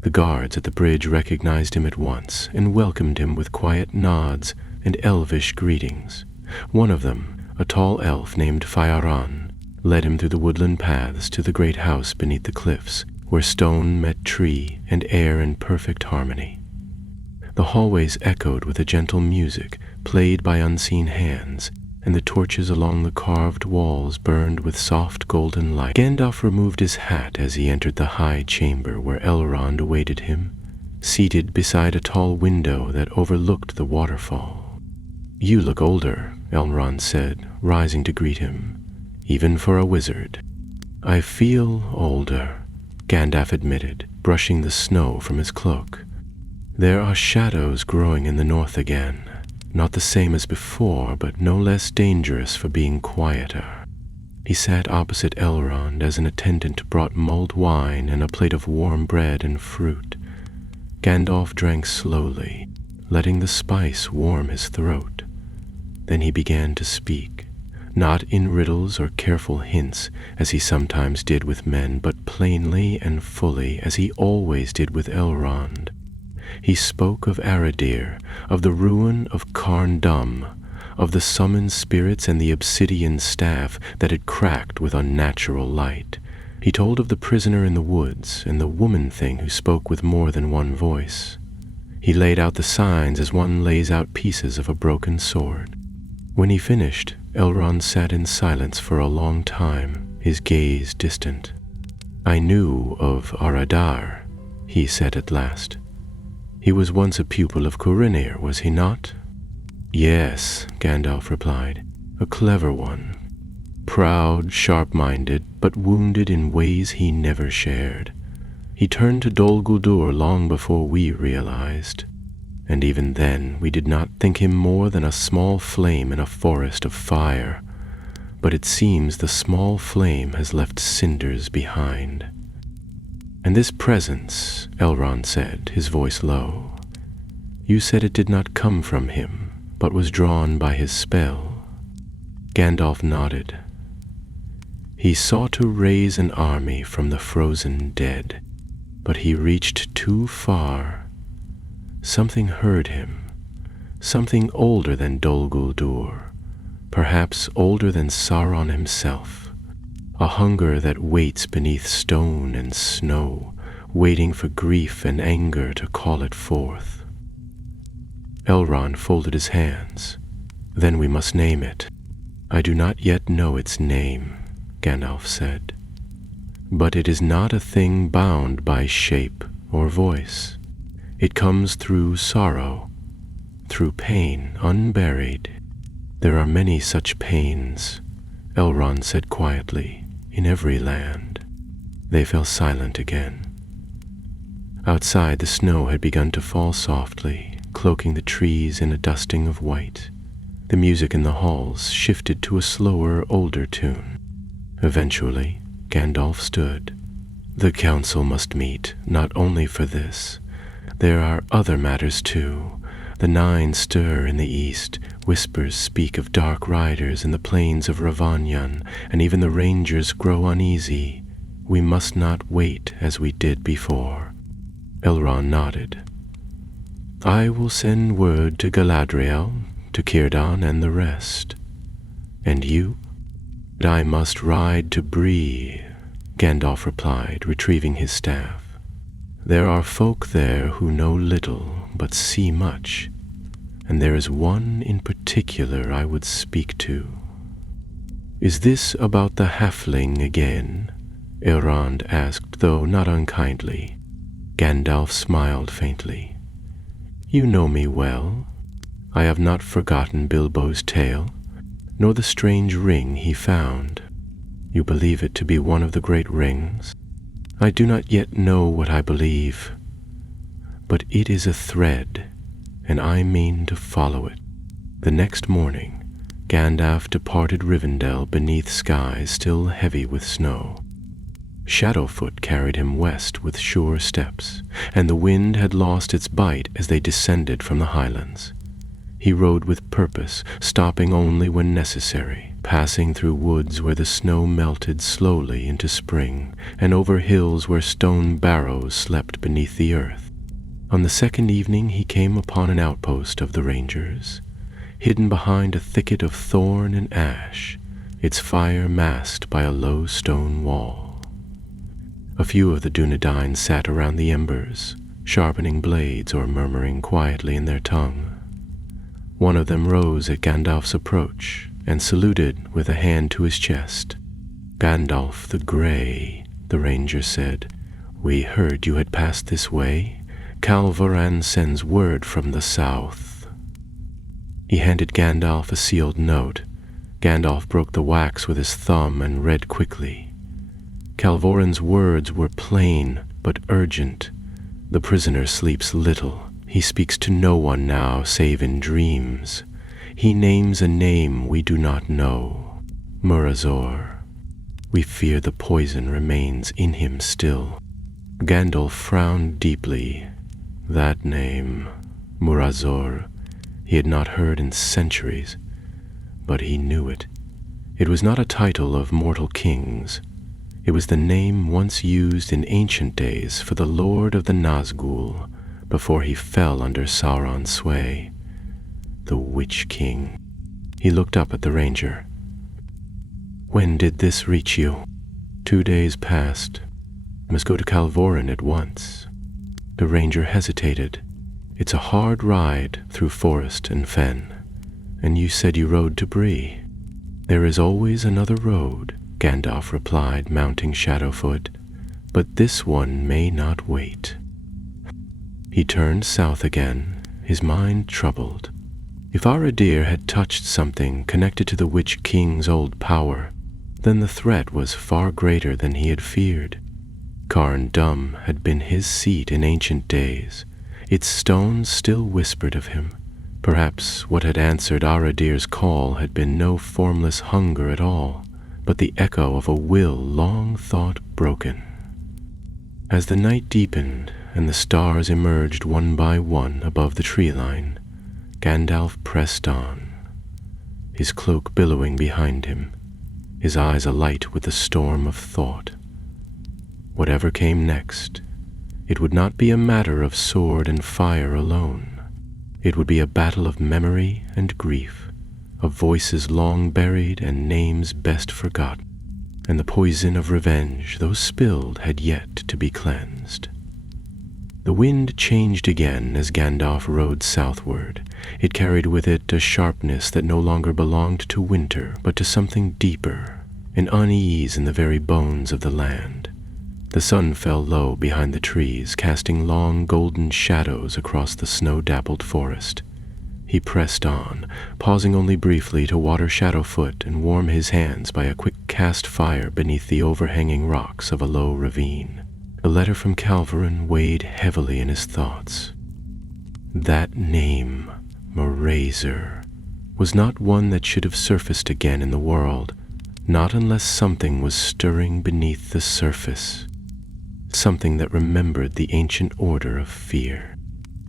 The guards at the bridge recognized him at once and welcomed him with quiet nods and elvish greetings. One of them, a tall elf named Fairan, led him through the woodland paths to the great house beneath the cliffs, where stone met tree and air in perfect harmony. The hallways echoed with a gentle music played by unseen hands, and the torches along the carved walls burned with soft golden light. Gandalf removed his hat as he entered the high chamber where Elrond awaited him, seated beside a tall window that overlooked the waterfall. "You look older," Elrond said, rising to greet him, "even for a wizard." "I feel older," Gandalf admitted, brushing the snow from his cloak. "There are shadows growing in the north again. Not the same as before, but no less dangerous for being quieter." He sat opposite Elrond as an attendant brought mulled wine and a plate of warm bread and fruit. Gandalf drank slowly, letting the spice warm his throat. Then he began to speak, not in riddles or careful hints, as he sometimes did with men, but plainly and fully, as he always did with Elrond. He spoke of Aradir, of the ruin of Carn Dum, of the summoned spirits and the obsidian staff that had cracked with unnatural light. He told of the prisoner in the woods and the woman thing who spoke with more than one voice. He laid out the signs as one lays out pieces of a broken sword. When he finished, Elrond sat in silence for a long time, his gaze distant. "I knew of Aradar," he said at last. "He was once a pupil of Corinir, was he not?" "Yes," Gandalf replied, "a clever one. Proud, sharp-minded, but wounded in ways he never shared. He turned to Dol Guldur long before we realized, and even then we did not think him more than a small flame in a forest of fire, but it seems the small flame has left cinders behind. And this presence," Elrond said, his voice low, "you said it did not come from him, but was drawn by his spell." Gandalf nodded. "He sought to raise an army from the frozen dead, but he reached too far. Something heard him, something older than Dol Guldur, perhaps older than Sauron himself, a hunger that waits beneath stone and snow, waiting for grief and anger to call it forth." Elrond folded his hands. "Then we must name it." "I do not yet know its name," Gandalf said. "But it is not a thing bound by shape or voice. It comes through sorrow, through pain unburied. There are many such pains," Elrond said quietly, "in every land." They fell silent again. Outside, the snow had begun to fall softly, cloaking the trees in a dusting of white. The music in the halls shifted to a slower, older tune. Eventually, Gandalf stood. "The council must meet, not only for this. There are other matters too. The Nine stir in the east, whispers speak of dark riders in the plains of Ravanyan, and even the rangers grow uneasy. We must not wait as we did before." Elrond nodded. "I will send word to Galadriel, to Círdan and the rest. And you?" "I must ride to Bree," Gandalf replied, retrieving his staff. "There are folk there who know little but see much, and there is one in particular I would speak to." "Is this about the halfling again?" Elrond asked, though not unkindly. Gandalf smiled faintly. "You know me well. I have not forgotten Bilbo's tale, nor the strange ring he found. You believe it to be one of the great rings? I do not yet know what I believe, but it is a thread, and I mean to follow it." The next morning, Gandalf departed Rivendell beneath skies still heavy with snow. Shadowfoot carried him west with sure steps, and the wind had lost its bite as they descended from the highlands. He rode with purpose, stopping only when necessary, passing through woods where the snow melted slowly into spring, and over hills where stone barrows slept beneath the earth. On the second evening he came upon an outpost of the rangers, hidden behind a thicket of thorn and ash, its fire masked by a low stone wall. A few of the Dunedain sat around the embers, sharpening blades or murmuring quietly in their tongue. One of them rose at Gandalf's approach and saluted with a hand to his chest. "Gandalf the Grey," the ranger said, "we heard you had passed this way. Calvoran sends word from the south." He handed Gandalf a sealed note. Gandalf broke the wax with his thumb and read quickly. Calvoran's words were plain but urgent. "The prisoner sleeps little. He speaks to no one now save in dreams. He names a name we do not know, Murazor. We fear the poison remains in him still." Gandalf frowned deeply. That name, Murazor, he had not heard in centuries, but he knew it. It was not a title of mortal kings. It was the name once used in ancient days for the lord of the Nazgul before he fell under Sauron's sway. The Witch King. He looked up at the ranger. "When did this reach you?" 2 days past. I must go to Calvorin at once." The ranger hesitated. "It's a hard ride through forest and fen. And you said you rode to Bree." "There is always another road," Gandalf replied, mounting Shadowfoot, "but this one may not wait." He turned south again, his mind troubled. If Aradir had touched something connected to the Witch King's old power, then the threat was far greater than he had feared. Carn Dum had been his seat in ancient days. Its stones still whispered of him. Perhaps what had answered Aradir's call had been no formless hunger at all, but the echo of a will long thought broken. As the night deepened and the stars emerged one by one above the tree line, Gandalf pressed on, his cloak billowing behind him, his eyes alight with the storm of thought. Whatever came next, it would not be a matter of sword and fire alone. It would be a battle of memory and grief, of voices long buried and names best forgotten, and the poison of revenge, though spilled, had yet to be cleansed. The wind changed again as Gandalf rode southward. It carried with it a sharpness that no longer belonged to winter, but to something deeper, an unease in the very bones of the land. The sun fell low behind the trees, casting long golden shadows across the snow-dappled forest. He pressed on, pausing only briefly to water Shadowfoot and warm his hands by a quick cast fire beneath the overhanging rocks of a low ravine. A letter from Calvorin weighed heavily in his thoughts. That name, Marazer, was not one that should have surfaced again in the world, not unless something was stirring beneath the surface, something that remembered the ancient order of fear.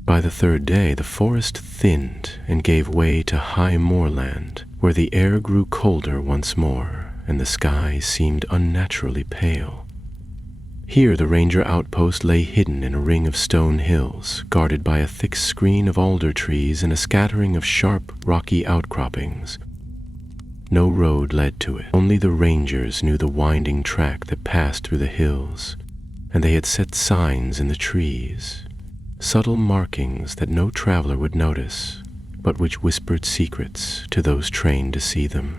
By the third day, the forest thinned and gave way to high moorland, where the air grew colder once more, and the sky seemed unnaturally pale. Here the ranger outpost lay hidden in a ring of stone hills, guarded by a thick screen of alder trees and a scattering of sharp, rocky outcroppings. No road led to it. Only the rangers knew the winding track that passed through the hills, and they had set signs in the trees, subtle markings that no traveler would notice, but which whispered secrets to those trained to see them.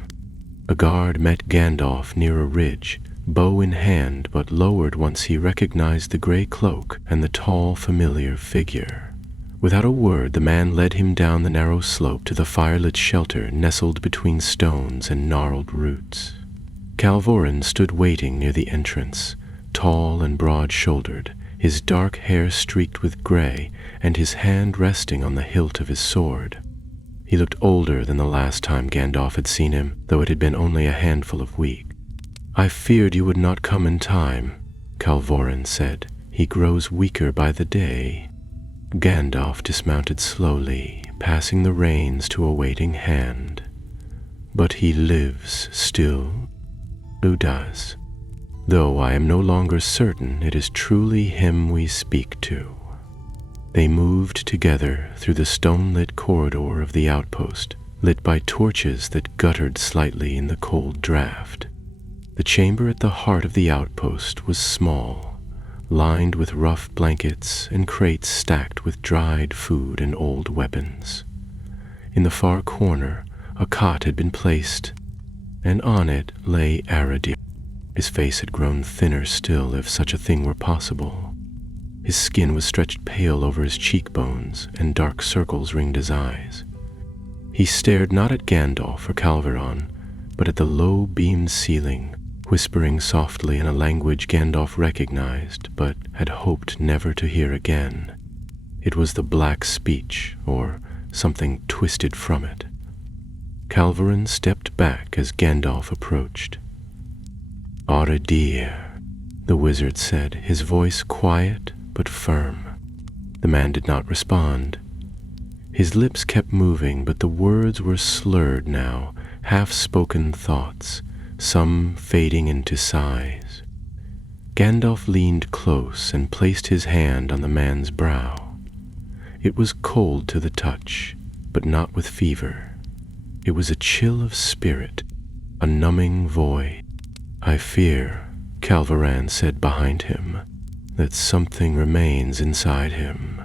A guard met Gandalf near a ridge, bow in hand, but lowered once he recognized the gray cloak and the tall, familiar figure. Without a word, the man led him down the narrow slope to the firelit shelter nestled between stones and gnarled roots. Calvorin stood waiting near the entrance, tall and broad-shouldered, his dark hair streaked with gray, and his hand resting on the hilt of his sword. He looked older than the last time Gandalf had seen him, though it had been only a handful of weeks. "I feared you would not come in time," Calvorin said. "He grows weaker by the day." Gandalf dismounted slowly, passing the reins to a waiting hand. "But he lives still?" "Who does? Though I am no longer certain it is truly him we speak to." They moved together through the stone-lit corridor of the outpost, lit by torches that guttered slightly in the cold draft. The chamber at the heart of the outpost was small, lined with rough blankets and crates stacked with dried food and old weapons. In the far corner, a cot had been placed, and on it lay Aradir. His face had grown thinner still, if such a thing were possible. His skin was stretched pale over his cheekbones, and dark circles ringed his eyes. He stared not at Gandalf or Calveron, but at the low-beamed ceiling, whispering softly in a language Gandalf recognized, but had hoped never to hear again. It was the Black Speech, or something twisted from it. Calvorin stepped back as Gandalf approached. "Aradir," the wizard said, his voice quiet but firm. The man did not respond. His lips kept moving, but the words were slurred now, half-spoken thoughts, some fading into sighs. Gandalf leaned close and placed his hand on the man's brow. It was cold to the touch, but not with fever. It was a chill of spirit, a numbing void. "I fear," Calvaran said behind him, "that something remains inside him."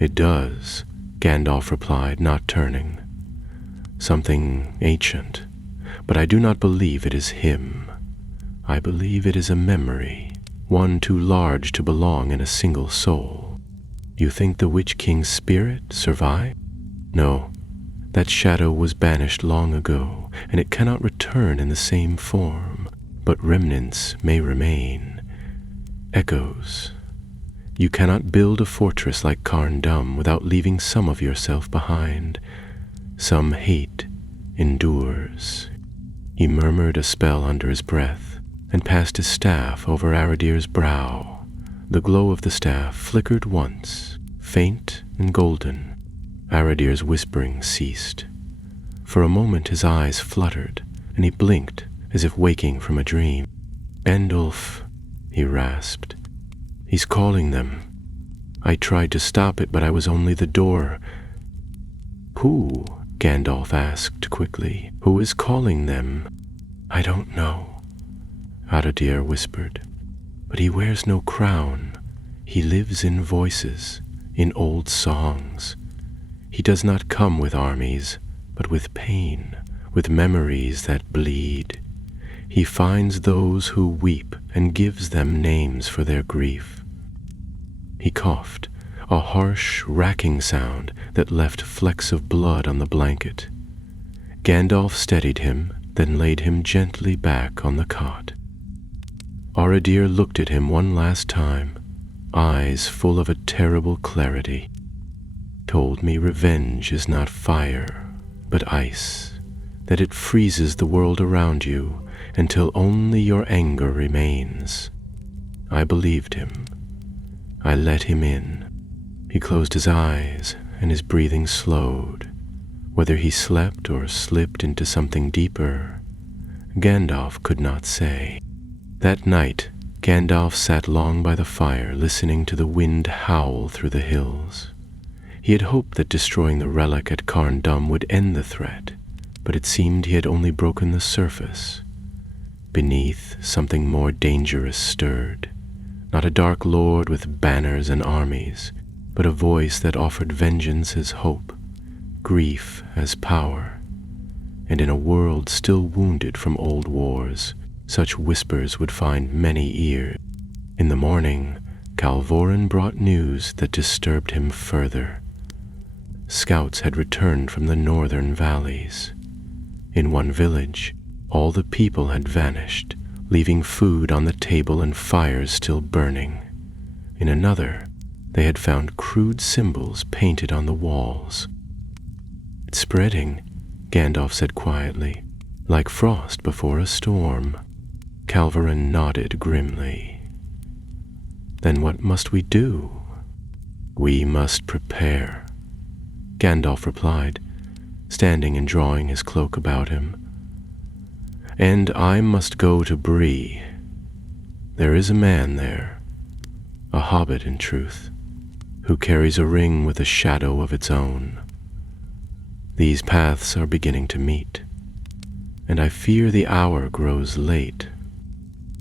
"It does," Gandalf replied, not turning. "Something ancient, but I do not believe it is him. I believe it is a memory, one too large to belong in a single soul." "You think the Witch King's spirit survived?" "No, that shadow was banished long ago, and it cannot return in the same form, but remnants may remain. Echoes. You cannot build a fortress like Carn Dum without leaving some of yourself behind. Some hate endures." He murmured a spell under his breath and passed his staff over Aradir's brow. The glow of the staff flickered once, faint and golden. Aradir's whispering ceased. For a moment his eyes fluttered, and he blinked as if waking from a dream. "Gandalf," he rasped. "He's calling them. I tried to stop it, but I was only the door." "Who?" Gandalf asked quickly. "Who is calling them?" "I don't know," Aradir whispered. "But he wears no crown. He lives in voices, in old songs. He does not come with armies, but with pain, with memories that bleed. He finds those who weep and gives them names for their grief." He coughed, a harsh, racking sound that left flecks of blood on the blanket. Gandalf steadied him, then laid him gently back on the cot. Aradir looked at him one last time, eyes full of a terrible clarity. "Told me revenge is not fire, but ice, that it freezes the world around you until only your anger remains." I believed him. I let him in. He closed his eyes, and his breathing slowed. Whether he slept or slipped into something deeper, Gandalf could not say. That night, Gandalf sat long by the fire, listening to the wind howl through the hills. He had hoped that destroying the relic at Carn Dum would end the threat, but it seemed he had only broken the surface. Beneath, something more dangerous stirred. Not a dark lord with banners and armies, but a voice that offered vengeance as hope, grief as power. And in a world still wounded from old wars, such whispers would find many ears. In the morning, Calvorin brought news that disturbed him further. Scouts had returned from the northern valleys. In one village, all the people had vanished, leaving food on the table and fires still burning. In another, they had found crude symbols painted on the walls. "It's spreading," Gandalf said quietly, "like frost before a storm." Calvarin nodded grimly. "Then what must we do?" "We must prepare," Gandalf replied, standing and drawing his cloak about him. "And I must go to Bree. There is a man there, a hobbit in truth, who carries a ring with a shadow of its own. These paths are beginning to meet, and I fear the hour grows late."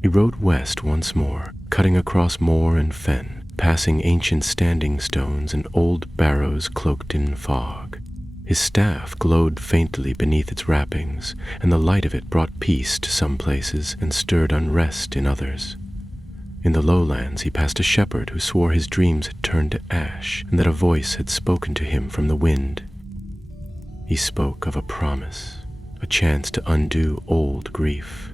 He rode west once more, cutting across moor and fen, passing ancient standing stones and old barrows cloaked in fog. His staff glowed faintly beneath its wrappings, and the light of it brought peace to some places and stirred unrest in others. In the lowlands he passed a shepherd who swore his dreams had turned to ash, and that a voice had spoken to him from the wind. He spoke of a promise, a chance to undo old grief.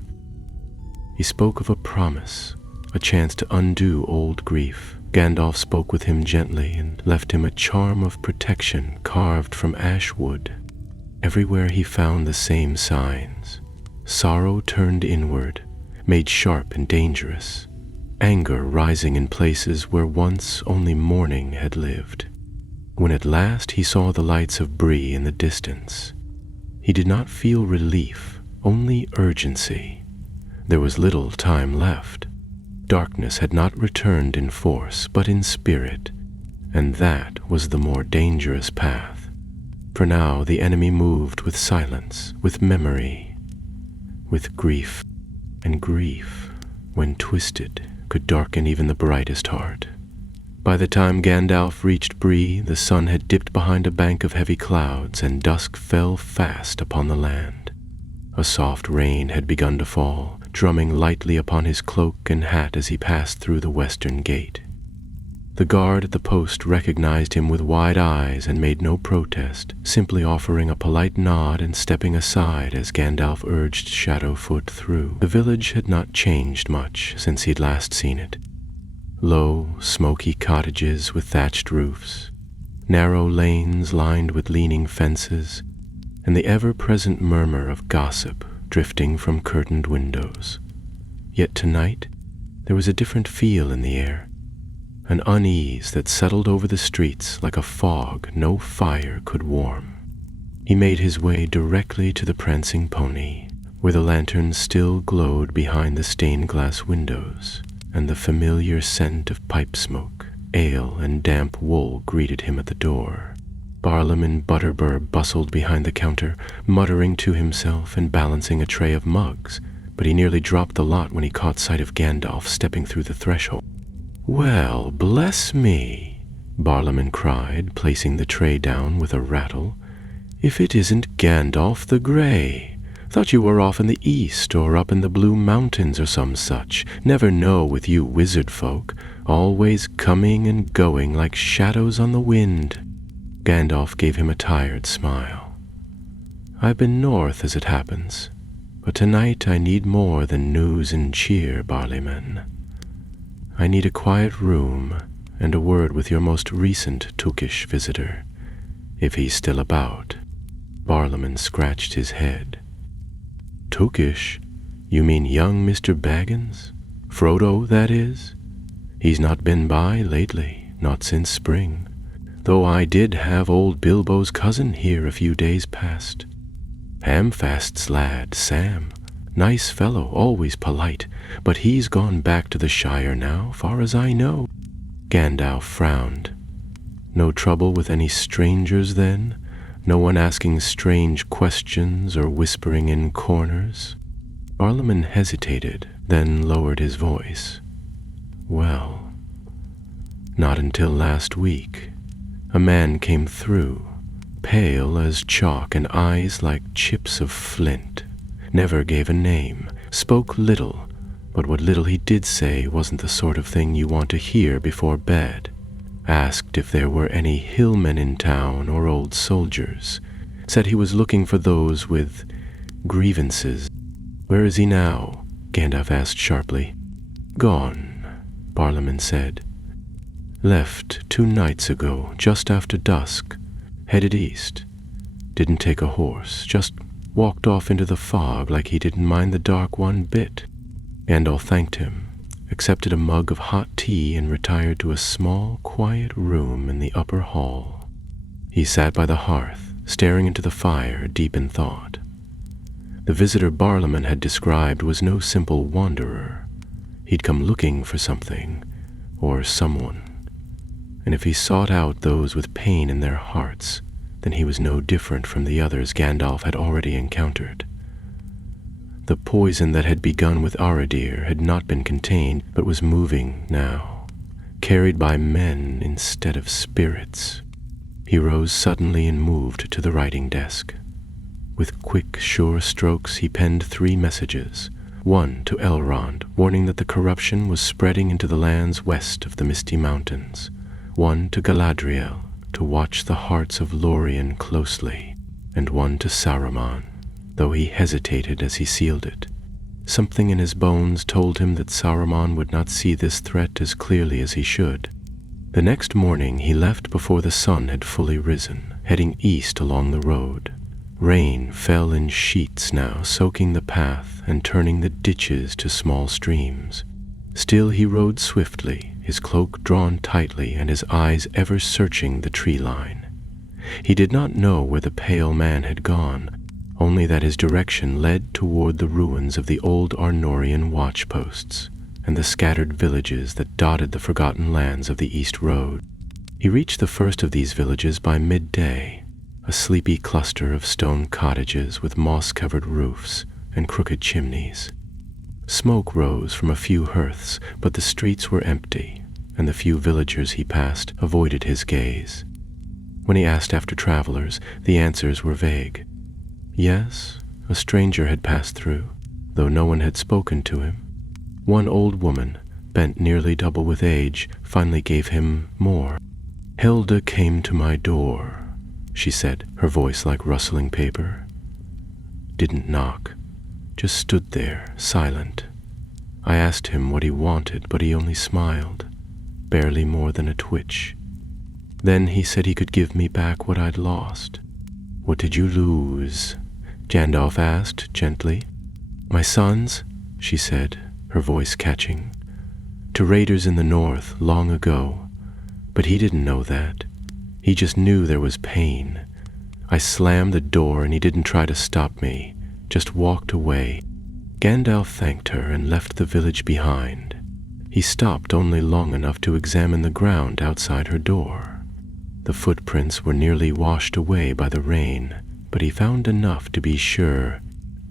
He spoke of a promise, a chance to undo old grief. Gandalf spoke with him gently and left him a charm of protection carved from ash wood. Everywhere he found the same signs. Sorrow turned inward, made sharp and dangerous. Anger rising in places where once only mourning had lived. When at last he saw the lights of Bree in the distance, He did not feel relief, only urgency. There was little time left. Darkness had not returned in force, but in spirit, and that was the more dangerous path. For now the enemy moved with silence, with memory, with grief, and grief, when twisted, could darken even the brightest heart. By the time Gandalf reached Bree, the sun had dipped behind a bank of heavy clouds, and dusk fell fast upon the land. A soft rain had begun to fall, drumming lightly upon his cloak and hat as he passed through the western gate. The guard at the post recognized him with wide eyes and made no protest, simply offering a polite nod and stepping aside as Gandalf urged Shadowfoot through. The village had not changed much since he'd last seen it. Low, smoky cottages with thatched roofs, narrow lanes lined with leaning fences, and the ever-present murmur of gossip drifting from curtained windows. Yet tonight, there was a different feel in the air, an unease that settled over the streets like a fog no fire could warm. He made his way directly to the prancing pony, where the lanterns still glowed behind the stained-glass windows, and the familiar scent of pipe smoke, ale, and damp wool greeted him at the door. Barlam and Butterbur bustled behind the counter, muttering to himself and balancing a tray of mugs, but he nearly dropped the lot when he caught sight of Gandalf stepping through the threshold. "Well, bless me," Barlaman cried, placing the tray down with a rattle. "If it isn't Gandalf the Grey! Thought you were off in the east or up in the Blue Mountains or some such. Never know with you wizard folk, always coming and going like shadows on the wind." Gandalf gave him a tired smile. "I've been north as it happens, but tonight I need more than news and cheer, Barleyman. I need a quiet room and a word with your most recent Tookish visitor, if he's still about." Barlaman scratched his head. "Tookish? You mean young Mr. Baggins? Frodo, that is? He's not been by lately, not since spring, though I did have old Bilbo's cousin here a few days past. Hamfast's lad, Sam. Nice fellow, always polite, but he's gone back to the Shire now, far as I know." Gandalf frowned. "No trouble with any strangers, then? No one asking strange questions or whispering in corners?" Barlaman hesitated, then lowered his voice. "Well, not until last week. A man came through, pale as chalk and eyes like chips of flint. Never gave a name, spoke little, but what little he did say wasn't the sort of thing you want to hear before bed. Asked if there were any hillmen in town or old soldiers. Said he was looking for those with grievances." "Where is he now?" Gandalf asked sharply. "Gone," Barlaman said. "Left 2 nights ago, just after dusk. Headed east. Didn't take a horse, just walked off into the fog like he didn't mind the dark one bit." Gandalf thanked him, accepted a mug of hot tea, and retired to a small, quiet room in the upper hall. He sat by the hearth, staring into the fire, deep in thought. The visitor Barlaman had described was no simple wanderer. He'd come looking for something, or someone. And if he sought out those with pain in their hearts, then he was no different from the others Gandalf had already encountered. The poison that had begun with Aradir had not been contained, but was moving now, carried by men instead of spirits. He rose suddenly and moved to the writing desk. With quick, sure strokes he penned 3 messages, one to Elrond, warning that the corruption was spreading into the lands west of the Misty Mountains, one to Galadriel, to watch the hearts of Lorien closely, and one to Saruman, though he hesitated as he sealed it. Something in his bones told him that Saruman would not see this threat as clearly as he should. The next morning he left before the sun had fully risen, heading east along the road. Rain fell in sheets now, soaking the path and turning the ditches to small streams. Still he rode swiftly, his cloak drawn tightly and his eyes ever searching the tree line. He did not know where the pale man had gone, only that his direction led toward the ruins of the old Arnorian watchposts and the scattered villages that dotted the forgotten lands of the East Road. He reached the first of these villages by midday, a sleepy cluster of stone cottages with moss-covered roofs and crooked chimneys. Smoke rose from a few hearths, but the streets were empty, and the few villagers he passed avoided his gaze. When he asked after travelers, the answers were vague. Yes, a stranger had passed through, though no one had spoken to him. One old woman, bent nearly double with age, finally gave him more. "Hilda came to my door," she said, her voice like rustling paper. Didn't knock, just stood there, silent. I asked him what he wanted, but he only smiled, barely more than a twitch. Then he said he could give me back what I'd lost. "What did you lose?" Gandalf asked gently. "My sons," she said, her voice catching. "To raiders in the north long ago. But he didn't know that. He just knew there was pain. I slammed the door and he didn't try to stop me, just walked away." Gandalf thanked her and left the village behind. He stopped only long enough to examine the ground outside her door. The footprints were nearly washed away by the rain, but he found enough to be sure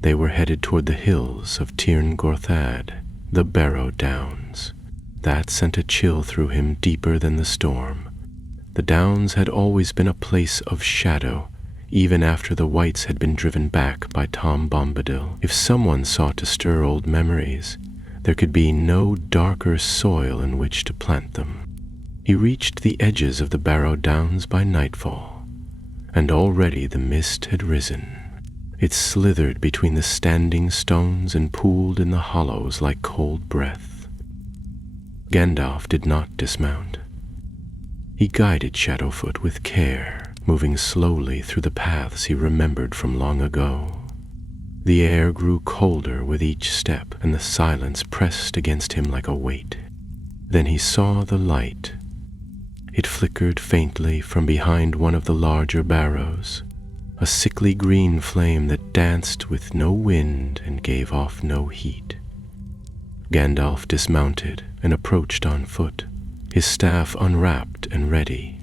they were headed toward the hills of Tirn Gorthad, the Barrow Downs. That sent a chill through him deeper than the storm. The Downs had always been a place of shadow, even after the Whites had been driven back by Tom Bombadil. If someone sought to stir old memories, there could be no darker soil in which to plant them. He reached the edges of the Barrow Downs by nightfall, and already the mist had risen. It slithered between the standing stones and pooled in the hollows like cold breath. Gandalf did not dismount. He guided Shadowfoot with care, moving slowly through the paths he remembered from long ago. The air grew colder with each step, and the silence pressed against him like a weight. Then he saw the light. It flickered faintly from behind one of the larger barrows, a sickly green flame that danced with no wind and gave off no heat. Gandalf dismounted and approached on foot, his staff unwrapped and ready.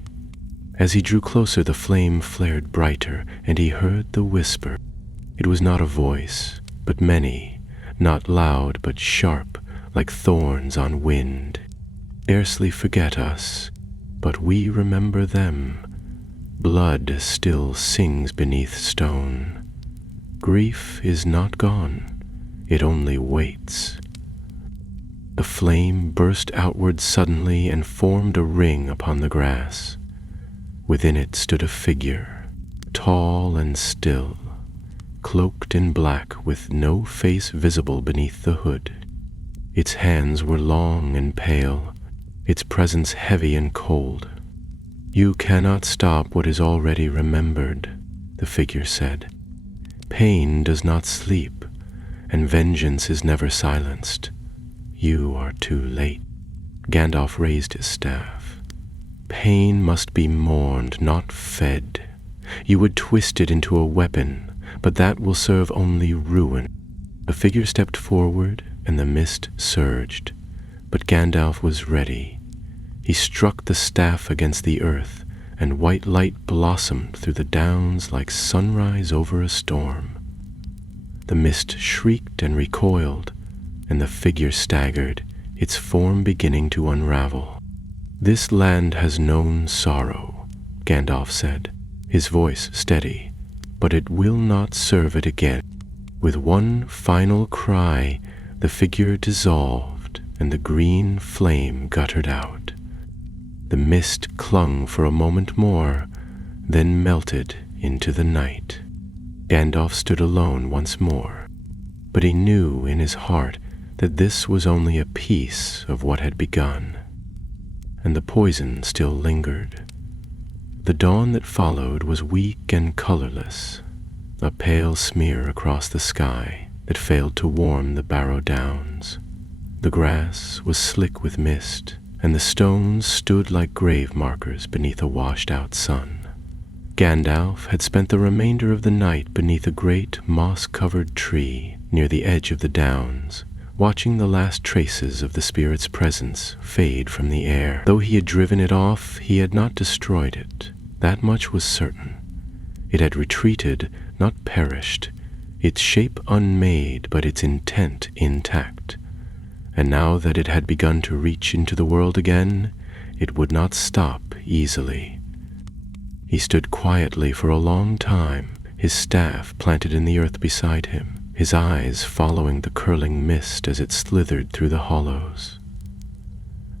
As he drew closer, the flame flared brighter, and he heard the whisper. It was not a voice, but many, not loud but sharp, like thorns on wind. "Scarcely forget us, but we remember them. Blood still sings beneath stone. Grief is not gone, it only waits." The flame burst outward suddenly and formed a ring upon the grass. Within it stood a figure, tall and still, cloaked in black with no face visible beneath the hood. Its hands were long and pale, its presence heavy and cold. "You cannot stop what is already remembered," the figure said. "Pain does not sleep, and vengeance is never silenced. You are too late." Gandalf raised his staff. "Pain must be mourned, not fed. You would twist it into a weapon, but that will serve only ruin." The figure stepped forward, and the mist surged. But Gandalf was ready. He struck the staff against the earth, and white light blossomed through the downs like sunrise over a storm. The mist shrieked and recoiled, and the figure staggered, its form beginning to unravel. "This land has known sorrow," Gandalf said, his voice steady, "but it will not serve it again." With one final cry, the figure dissolved, and the green flame guttered out. The mist clung for a moment more, then melted into the night. Gandalf stood alone once more, but he knew in his heart that this was only a piece of what had begun, and the poison still lingered. The dawn that followed was weak and colorless, a pale smear across the sky that failed to warm the Barrow Downs. The grass was slick with mist, and the stones stood like grave markers beneath a washed-out sun. Gandalf had spent the remainder of the night beneath a great moss-covered tree near the edge of the downs, watching the last traces of the spirit's presence fade from the air. Though he had driven it off, he had not destroyed it. That much was certain. It had retreated, not perished, its shape unmade, but its intent intact. And now that it had begun to reach into the world again, it would not stop easily. He stood quietly for a long time, his staff planted in the earth beside him, his eyes following the curling mist as it slithered through the hollows.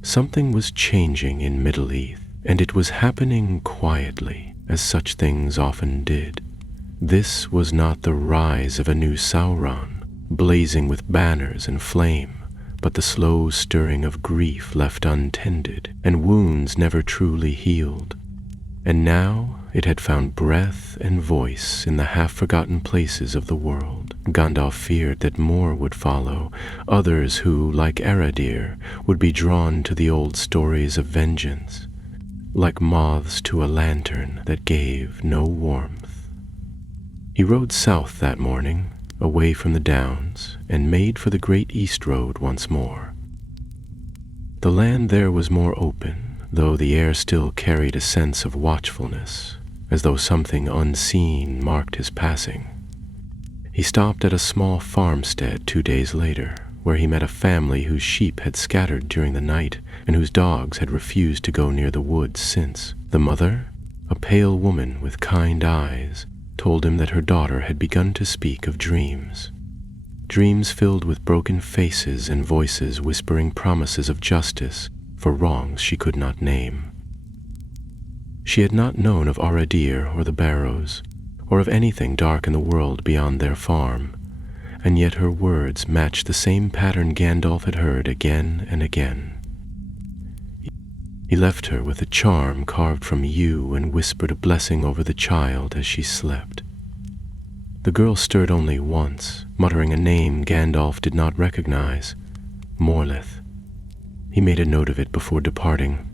Something was changing in Middle-earth, and it was happening quietly, as such things often did. This was not the rise of a new Sauron, blazing with banners and flame, but the slow stirring of grief left untended, and wounds never truly healed. And now it had found breath and voice in the half-forgotten places of the world. Gandalf feared that more would follow, others who, like Aradir, would be drawn to the old stories of vengeance, like moths to a lantern that gave no warmth. He rode south that morning, away from the downs, and made for the great east road once more. The land there was more open, though the air still carried a sense of watchfulness, as though something unseen marked his passing. He stopped at a small farmstead 2 days later, where he met a family whose sheep had scattered during the night and whose dogs had refused to go near the woods since. The mother, a pale woman with kind eyes, told him that her daughter had begun to speak of dreams. Dreams filled with broken faces and voices whispering promises of justice for wrongs she could not name. She had not known of Aradir or the Barrows, or of anything dark in the world beyond their farm, and yet her words matched the same pattern Gandalf had heard again and again. He left her with a charm carved from yew and whispered a blessing over the child as she slept. The girl stirred only once, muttering a name Gandalf did not recognize, Morleth. He made a note of it before departing.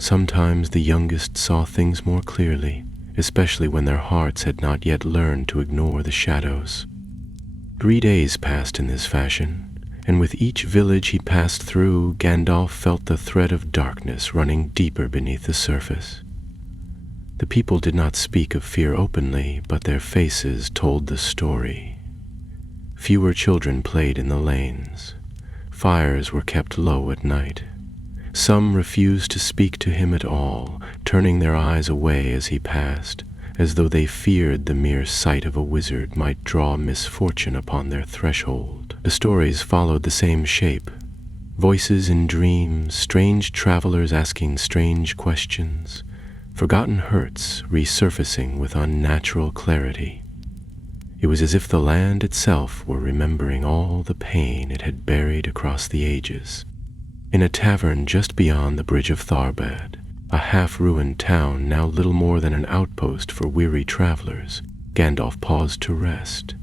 Sometimes the youngest saw things more clearly, especially when their hearts had not yet learned to ignore the shadows. 3 days passed in this fashion, and with each village he passed through, Gandalf felt the thread of darkness running deeper beneath the surface. The people did not speak of fear openly, but their faces told the story. Fewer children played in the lanes. Fires were kept low at night. Some refused to speak to him at all, turning their eyes away as he passed, as though they feared the mere sight of a wizard might draw misfortune upon their threshold. The stories followed the same shape. Voices in dreams, strange travelers asking strange questions, forgotten hurts resurfacing with unnatural clarity. It was as if the land itself were remembering all the pain it had buried across the ages. In a tavern just beyond the Bridge of Tharbad, a half-ruined town now little more than an outpost for weary travelers, Gandalf paused to rest.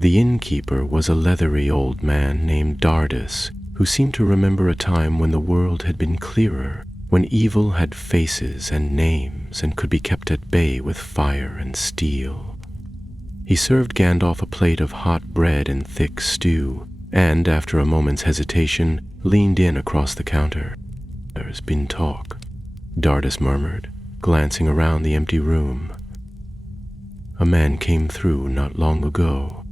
The innkeeper was a leathery old man named Dardus, who seemed to remember a time when the world had been clearer, when evil had faces and names and could be kept at bay with fire and steel. He served Gandalf a plate of hot bread and thick stew, and, after a moment's hesitation, leaned in across the counter. "There's been talk," Dardus murmured, glancing around the empty room. "A man came through not long ago,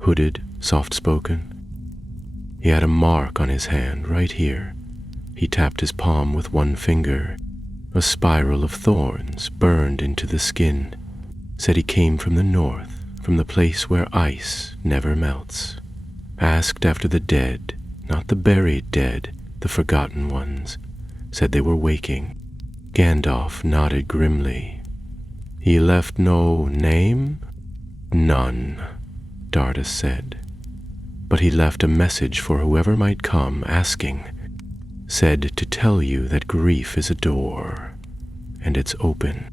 hooded, soft-spoken. He had a mark on his hand right here." He tapped his palm with one finger. A spiral of thorns burned into the skin. Said he came from the north, from the place where ice never melts. Asked after the dead, not the buried dead, the forgotten ones. Said they were waking. Gandalf nodded grimly. "He left no name?" "None," Dardus said. "But he left a message for whoever might come, asking. Said to tell you that grief is a door, and it's open."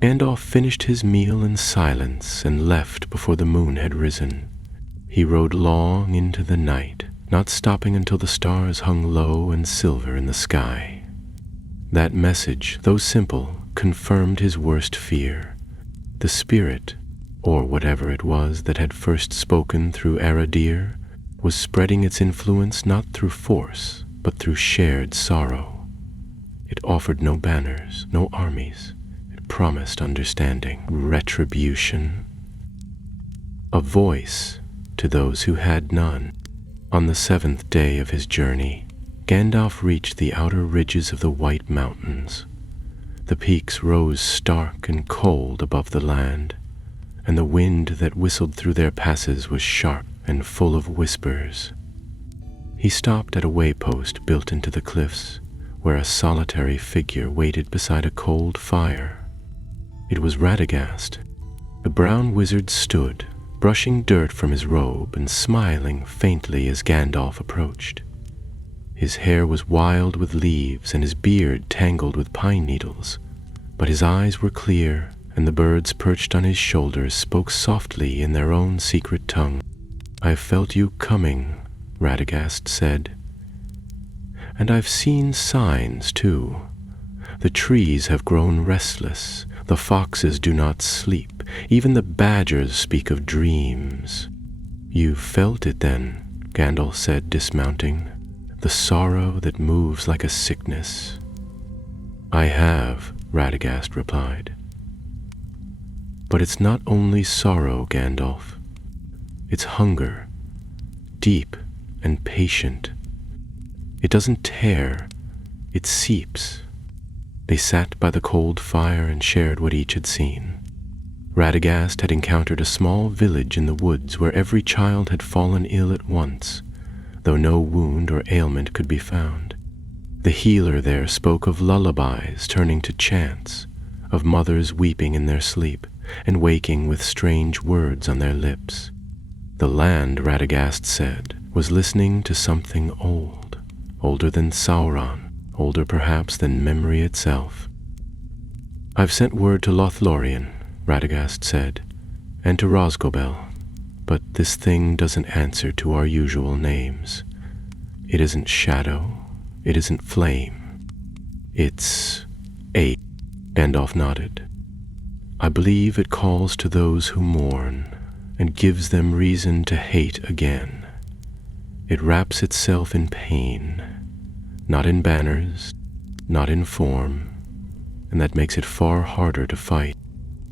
Gandalf finished his meal in silence and left before the moon had risen. He rode long into the night, not stopping until the stars hung low and silver in the sky. That message, though simple, confirmed his worst fear. The spirit, or whatever it was that had first spoken through Aradir, was spreading its influence not through force, but through shared sorrow. It offered no banners, no armies. It promised understanding, retribution, a voice to those who had none. On the 7th day of his journey, Gandalf reached the outer ridges of the White Mountains. The peaks rose stark and cold above the land, and the wind that whistled through their passes was sharp and full of whispers. He stopped at a waypost built into the cliffs, where a solitary figure waited beside a cold fire. It was Radagast. The brown wizard stood, brushing dirt from his robe and smiling faintly as Gandalf approached. His hair was wild with leaves and his beard tangled with pine needles, but his eyes were clear, and the birds perched on his shoulders spoke softly in their own secret tongue. "I've felt you coming," Radagast said. "And I've seen signs, too. The trees have grown restless, the foxes do not sleep, even the badgers speak of dreams." "You've felt it then," Gandalf said, dismounting, "the sorrow that moves like a sickness." "I have," Radagast replied. "But it's not only sorrow, Gandalf. It's hunger, deep and patient. It doesn't tear, it seeps." They sat by the cold fire and shared what each had seen. Radagast had encountered a small village in the woods where every child had fallen ill at once, though no wound or ailment could be found. The healer there spoke of lullabies turning to chants, of mothers weeping in their sleep and waking with strange words on their lips. The land, Radagast said, was listening to something old, older than Sauron, older perhaps than memory itself. "I've sent word to Lothlorien," Radagast said, "and to Rosgobel, but this thing doesn't answer to our usual names. It isn't shadow, it isn't flame. It's hate." Gandalf nodded. "I believe it calls to those who mourn and gives them reason to hate again. It wraps itself in pain, not in banners, not in form, and that makes it far harder to fight.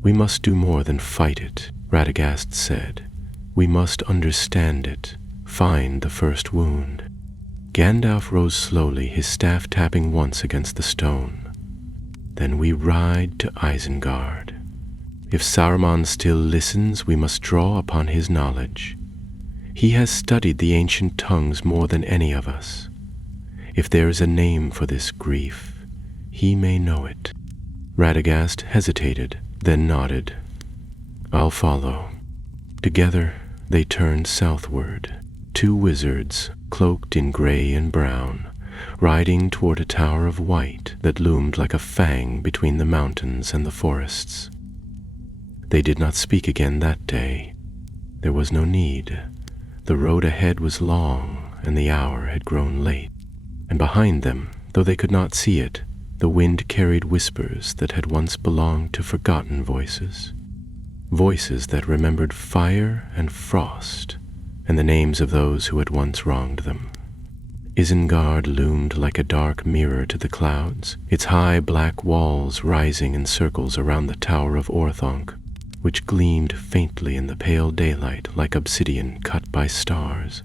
We must do more than fight it," Radagast said. "We must understand it, find the first wound." Gandalf rose slowly, his staff tapping once against the stone. "Then we ride to Isengard. If Saruman still listens, we must draw upon his knowledge. He has studied the ancient tongues more than any of us. If there is a name for this grief, he may know it." Radagast hesitated, then nodded. "I'll follow." Together they turned southward, two wizards, cloaked in gray and brown, riding toward a tower of white that loomed like a fang between the mountains and the forests. They did not speak again that day. There was no need. The road ahead was long, and the hour had grown late. And behind them, though they could not see it, the wind carried whispers that had once belonged to forgotten voices. Voices that remembered fire and frost, and the names of those who had once wronged them. Isengard loomed like a dark mirror to the clouds, its high black walls rising in circles around the Tower of Orthanc, which gleamed faintly in the pale daylight like obsidian cut by stars.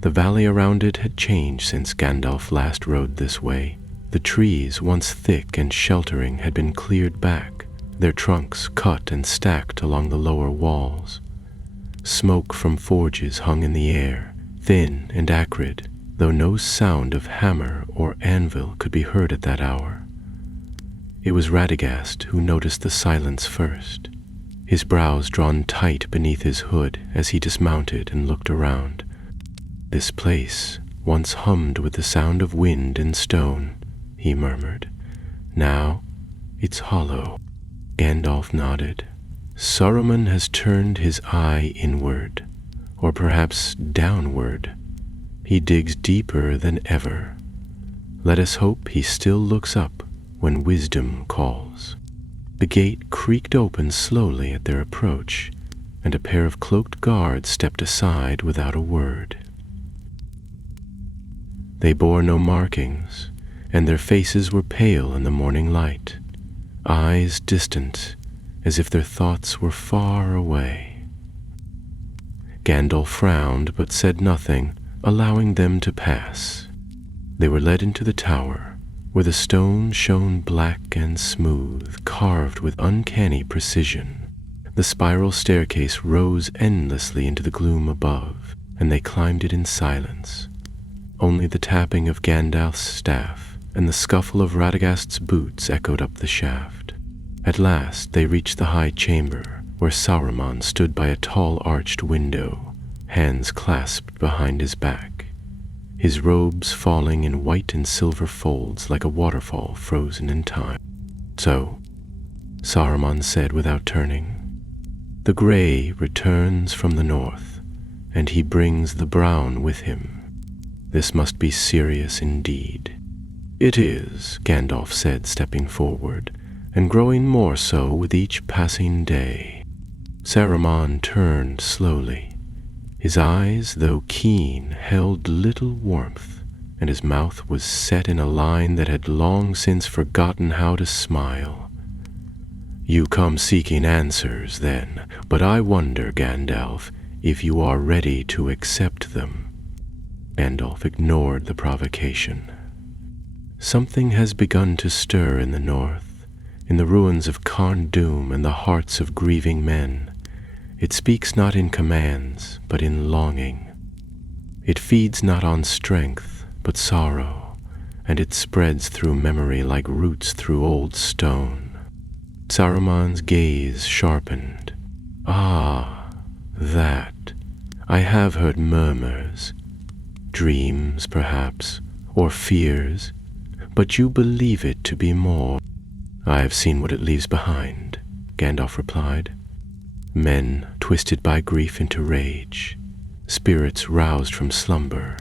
The valley around it had changed since Gandalf last rode this way. The trees, once thick and sheltering, had been cleared back, their trunks cut and stacked along the lower walls. Smoke from forges hung in the air, thin and acrid, though no sound of hammer or anvil could be heard at that hour. It was Radagast who noticed the silence first, his brows drawn tight beneath his hood as he dismounted and looked around. "This place once hummed with the sound of wind and stone," he murmured. "Now it's hollow." Gandalf nodded. "Saruman has turned his eye inward, or perhaps downward. He digs deeper than ever. Let us hope he still looks up when wisdom calls." The gate creaked open slowly at their approach, and a pair of cloaked guards stepped aside without a word. They bore no markings, and their faces were pale in the morning light, eyes distant, as if their thoughts were far away. Gandalf frowned but said nothing, allowing them to pass. They were led into the tower, where the stone shone black and smooth, carved with uncanny precision. The spiral staircase rose endlessly into the gloom above, and they climbed it in silence. Only the tapping of Gandalf's staff and the scuffle of Radagast's boots echoed up the shaft. At last they reached the high chamber, where Saruman stood by a tall arched window, hands clasped behind his back, his robes falling in white and silver folds like a waterfall frozen in time. "So," Saruman said without turning, "the gray returns from the north, and he brings the brown with him. This must be serious indeed." "It is," Gandalf said, stepping forward, and growing more so with each passing day. Saruman turned slowly. His eyes, though keen, held little warmth, and his mouth was set in a line that had long since forgotten how to smile. "You come seeking answers, then, but I wonder, Gandalf, if you are ready to accept them." Gandalf ignored the provocation. "Something has begun to stir in the north, in the ruins of Carn Dûm and the hearts of grieving men. It speaks not in commands, but in longing. It feeds not on strength, but sorrow, and it spreads through memory like roots through old stone." Saruman's gaze sharpened. "Ah, that. I have heard murmurs. Dreams, perhaps, or fears, but you believe it to be more." "I have seen what it leaves behind," Gandalf replied. "Men twisted by grief into rage, spirits roused from slumber,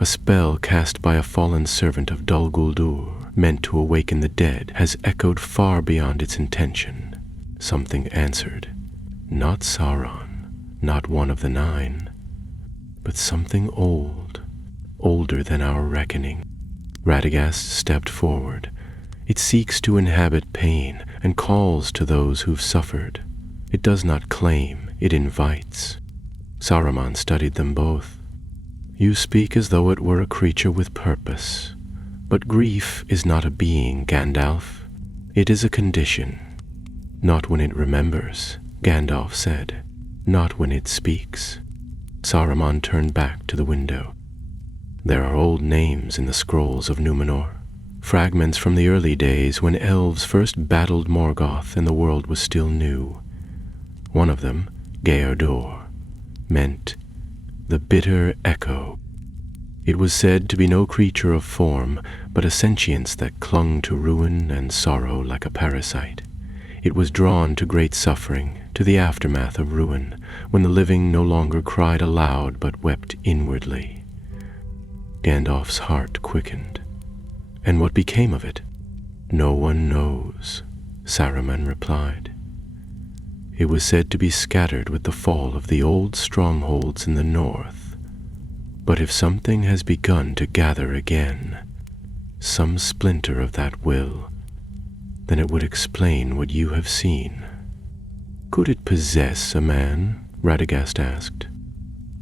a spell cast by a fallen servant of Dol Guldur, meant to awaken the dead, has echoed far beyond its intention." Something answered. Not Sauron, not one of the nine, but something old, older than our reckoning. Radagast stepped forward. "It seeks to inhabit pain and calls to those who've suffered. It does not claim, it invites." Saruman studied them both. "You speak as though it were a creature with purpose. But grief is not a being, Gandalf. It is a condition." "Not when it remembers," Gandalf said. "Not when it speaks." Saruman turned back to the window. "There are old names in the scrolls of Númenor, fragments from the early days when elves first battled Morgoth and the world was still new. One of them, Geodor, meant the bitter echo. It was said to be no creature of form, but a sentience that clung to ruin and sorrow like a parasite. It was drawn to great suffering, to the aftermath of ruin, when the living no longer cried aloud but wept inwardly." Gandalf's heart quickened. "And what became of it?" "No one knows," Saruman replied. "It was said to be scattered with the fall of the old strongholds in the north. But if something has begun to gather again, some splinter of that will, then it would explain what you have seen." "Could it possess a man?" Radagast asked.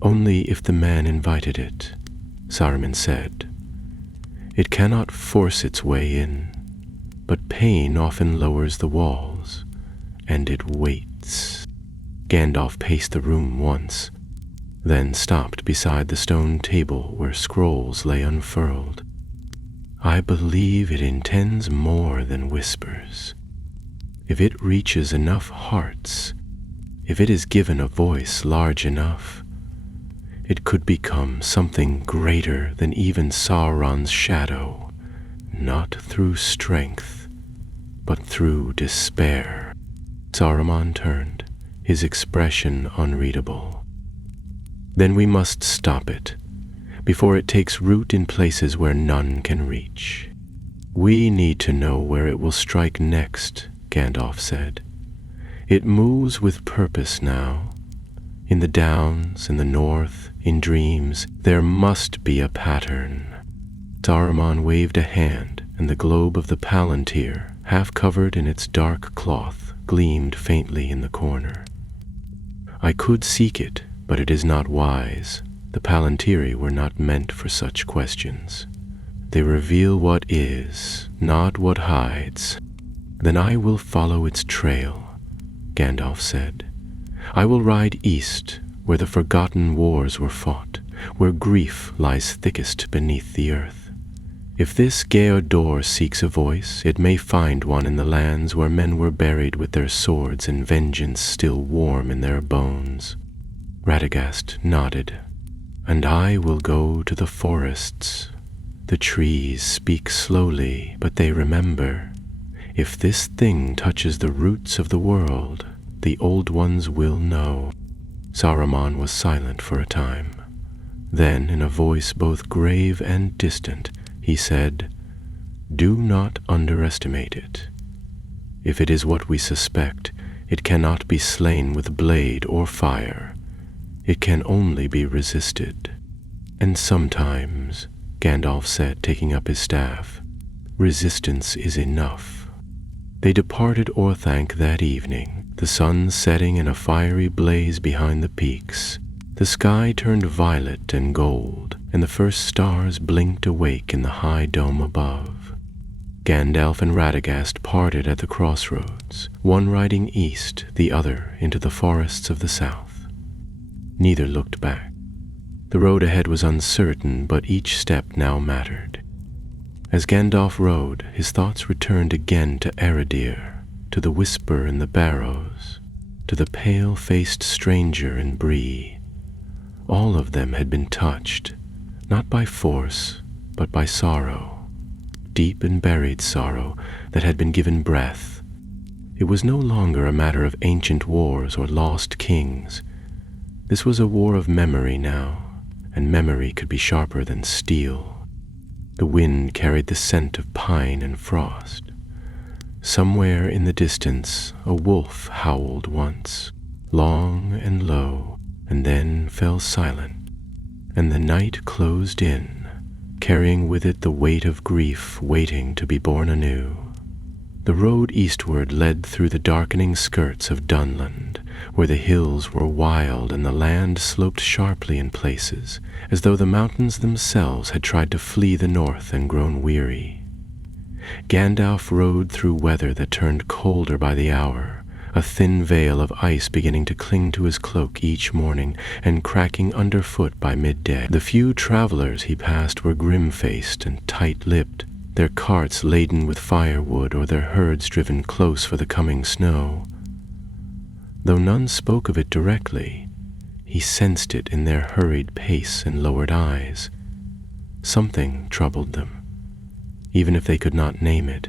"Only if the man invited it," Saruman said. "It cannot force its way in, but pain often lowers the walls, and it waits." Gandalf paced the room once, then stopped beside the stone table where scrolls lay unfurled. "I believe it intends more than whispers. If it reaches enough hearts, if it is given a voice large enough, it could become something greater than even Sauron's shadow, not through strength, but through despair." Saruman turned, his expression unreadable. "Then we must stop it, before it takes root in places where none can reach. We need to know where it will strike next, Gandalf said. "It moves with purpose now. In the downs, in the north, in dreams, there must be a pattern." Saruman waved a hand, and the globe of the Palantir, half covered in its dark cloth, gleamed faintly in the corner. "I could seek it, but it is not wise. The Palantiri were not meant for such questions. They reveal what is, not what hides." "Then I will follow its trail," Gandalf said. "I will ride east, where the forgotten wars were fought, where grief lies thickest beneath the earth. If this Geodor seeks a voice, it may find one in the lands where men were buried with their swords and vengeance still warm in their bones." Radagast nodded. "And I will go to the forests. The trees speak slowly, but they remember. If this thing touches the roots of the world, the old ones will know." Saruman was silent for a time. Then, in a voice both grave and distant, he said, "Do not underestimate it. If it is what we suspect, it cannot be slain with blade or fire. It can only be resisted. And sometimes," Gandalf said, taking up his staff, "resistance is enough." They departed Orthanc that evening, the sun setting in a fiery blaze behind the peaks. The sky turned violet and gold, and the first stars blinked awake in the high dome above. Gandalf and Radagast parted at the crossroads, one riding east, the other into the forests of the south. Neither looked back. The road ahead was uncertain, but each step now mattered. As Gandalf rode, his thoughts returned again to Eredir, to the whisper in the barrows, to the pale-faced stranger in Bree. All of them had been touched, not by force, but by sorrow, deep and buried sorrow that had been given breath. It was no longer a matter of ancient wars or lost kings. This was a war of memory now, and memory could be sharper than steel. The wind carried the scent of pine and frost. Somewhere in the distance, a wolf howled once, long and low, and then fell silent, and the night closed in, carrying with it the weight of grief waiting to be born anew. The road eastward led through the darkening skirts of Dunland, where the hills were wild and the land sloped sharply in places, as though the mountains themselves had tried to flee the north and grown weary. Gandalf rode through weather that turned colder by the hour, a thin veil of ice beginning to cling to his cloak each morning and cracking underfoot by midday. The few travelers he passed were grim-faced and tight-lipped, their carts laden with firewood or their herds driven close for the coming snow. Though none spoke of it directly, he sensed it in their hurried pace and lowered eyes. Something troubled them, even if they could not name it.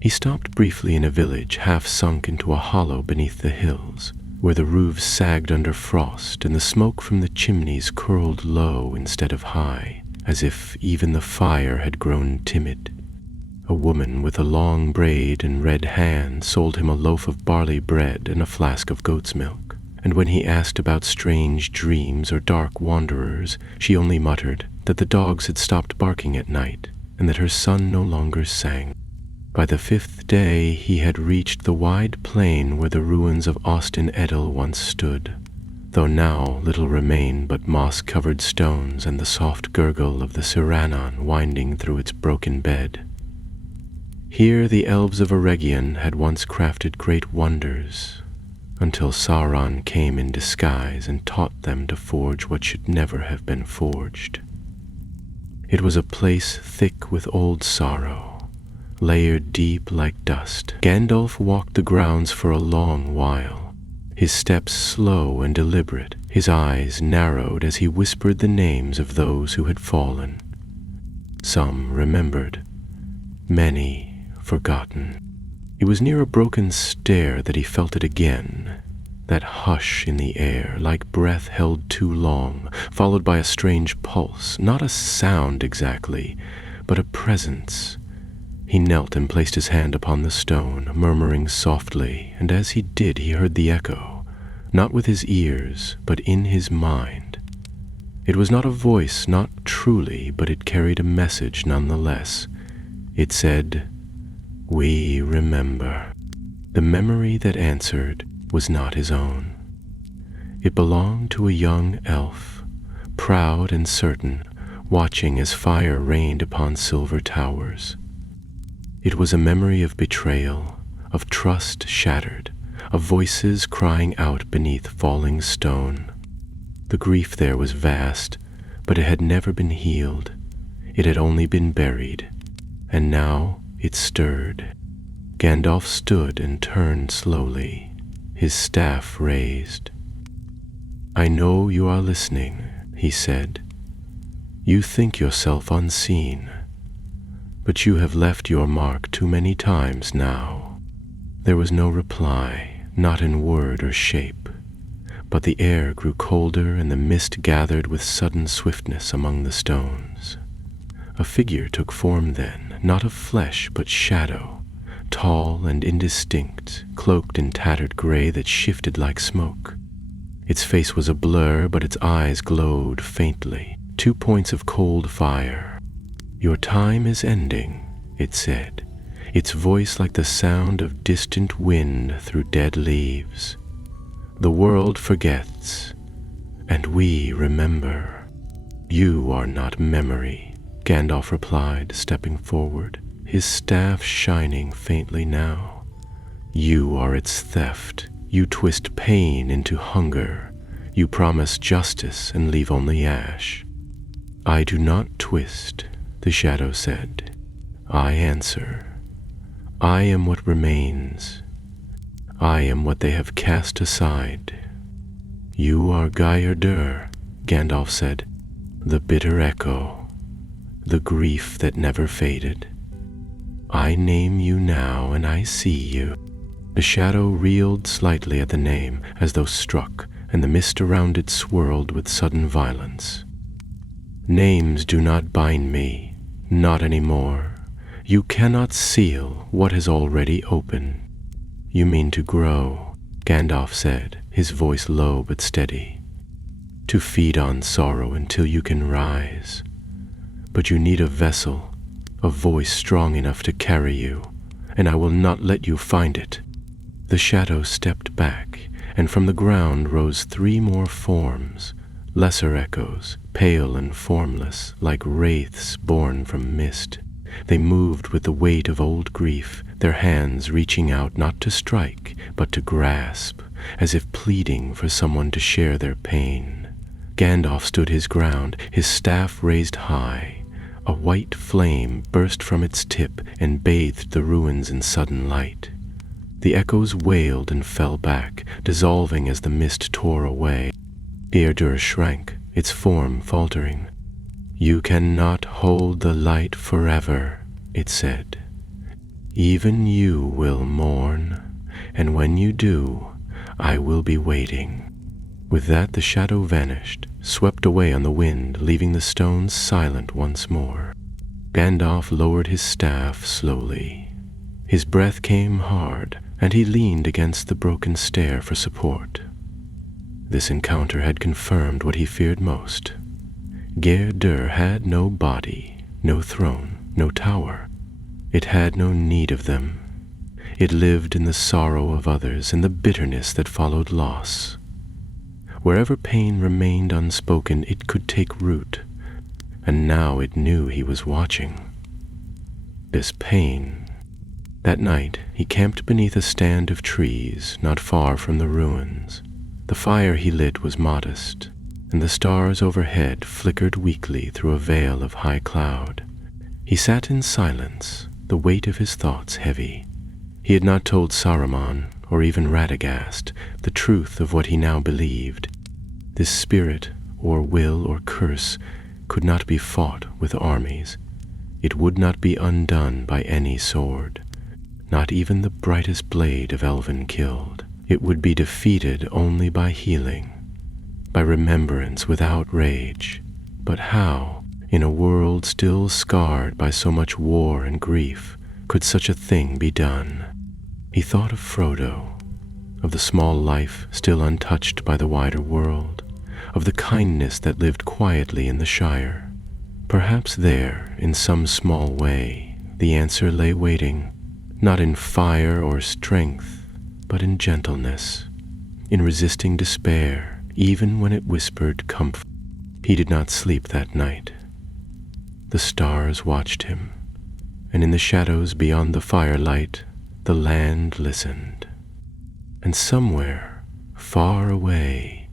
He stopped briefly in a village half sunk into a hollow beneath the hills, where the roofs sagged under frost and the smoke from the chimneys curled low instead of high, as if even the fire had grown timid. A woman with a long braid and red hand sold him a loaf of barley bread and a flask of goat's milk, and when he asked about strange dreams or dark wanderers, she only muttered that the dogs had stopped barking at night and that her son no longer sang. By the 5th day he had reached the wide plain where the ruins of Austin Edel once stood, though now little remained but moss-covered stones and the soft gurgle of the Sirannon winding through its broken bed. Here the elves of Eregion had once crafted great wonders, until Sauron came in disguise and taught them to forge what should never have been forged. It was a place thick with old sorrow, layered deep like dust. Gandalf walked the grounds for a long while, his steps slow and deliberate, his eyes narrowed as he whispered the names of those who had fallen. Some remembered, many forgotten. It was near a broken stair that he felt it again, that hush in the air, like breath held too long, followed by a strange pulse, not a sound exactly, but a presence. He knelt and placed his hand upon the stone, murmuring softly, and as he did he heard the echo, not with his ears, but in his mind. It was not a voice, not truly, but it carried a message nonetheless. It said, "We remember." The memory that answered was not his own. It belonged to a young elf, proud and certain, watching as fire rained upon silver towers. It was a memory of betrayal, of trust shattered, of voices crying out beneath falling stone. The grief there was vast, but it had never been healed. It had only been buried, and now it stirred. Gandalf stood and turned slowly, his staff raised. "I know you are listening," he said. "You think yourself unseen, but you have left your mark too many times now." There was no reply, not in word or shape, but the air grew colder and the mist gathered with sudden swiftness among the stones. A figure took form then, not of flesh but shadow, tall and indistinct, cloaked in tattered gray that shifted like smoke. Its face was a blur, but its eyes glowed faintly, 2 points of cold fire. "Your time is ending," it said, its voice like the sound of distant wind through dead leaves. "The world forgets, and we remember." "You are not memory," Gandalf replied, stepping forward, his staff shining faintly now. "You are its theft. You twist pain into hunger. You promise justice and leave only ash." "I do not twist," the shadow said. "I answer. I am what remains. I am what they have cast aside." "You are Gaia-Dur," Gandalf said, "the bitter echo, the grief that never faded. I name you now, and I see you." The shadow reeled slightly at the name, as though struck, and the mist around it swirled with sudden violence. "Names do not bind me, not anymore. You cannot seal what has already opened." "You mean to grow," Gandalf said, his voice low but steady. "To feed on sorrow until you can rise. But you need a vessel, a voice strong enough to carry you, and I will not let you find it." The shadow stepped back, and from the ground rose 3 more forms, lesser echoes, pale and formless, like wraiths born from mist. They moved with the weight of old grief, their hands reaching out not to strike, but to grasp, as if pleading for someone to share their pain. Gandalf stood his ground, his staff raised high. A white flame burst from its tip and bathed the ruins in sudden light. The echoes wailed and fell back, dissolving as the mist tore away. Gaia-Dur shrank, its form faltering. "You cannot hold the light forever," it said. "Even you will mourn, and when you do, I will be waiting." With that the shadow vanished, swept away on the wind, leaving the stones silent once more. Gandalf lowered his staff slowly. His breath came hard, and he leaned against the broken stair for support. This encounter had confirmed what he feared most. Gaia-Dur had no body, no throne, no tower. It had no need of them. It lived in the sorrow of others, in the bitterness that followed loss. Wherever pain remained unspoken, it could take root, and now it knew he was watching. This pain. That night he camped beneath a stand of trees not far from the ruins. The fire he lit was modest, and the stars overhead flickered weakly through a veil of high cloud. He sat in silence, the weight of his thoughts heavy. He had not told Saruman, or even Radagast, the truth of what he now believed. This spirit, or will, or curse, could not be fought with armies. It would not be undone by any sword, not even the brightest blade of elven killed. It would be defeated only by healing, by remembrance without rage. But how, in a world still scarred by so much war and grief, could such a thing be done? He thought of Frodo, of the small life still untouched by the wider world, of the kindness that lived quietly in the Shire. Perhaps there, in some small way, the answer lay waiting, not in fire or strength, but in gentleness, in resisting despair, even when it whispered comfort. He did not sleep that night. The stars watched him, and in the shadows beyond the firelight, the land listened. And somewhere, far away,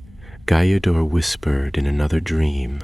Gaiador whispered in another dream,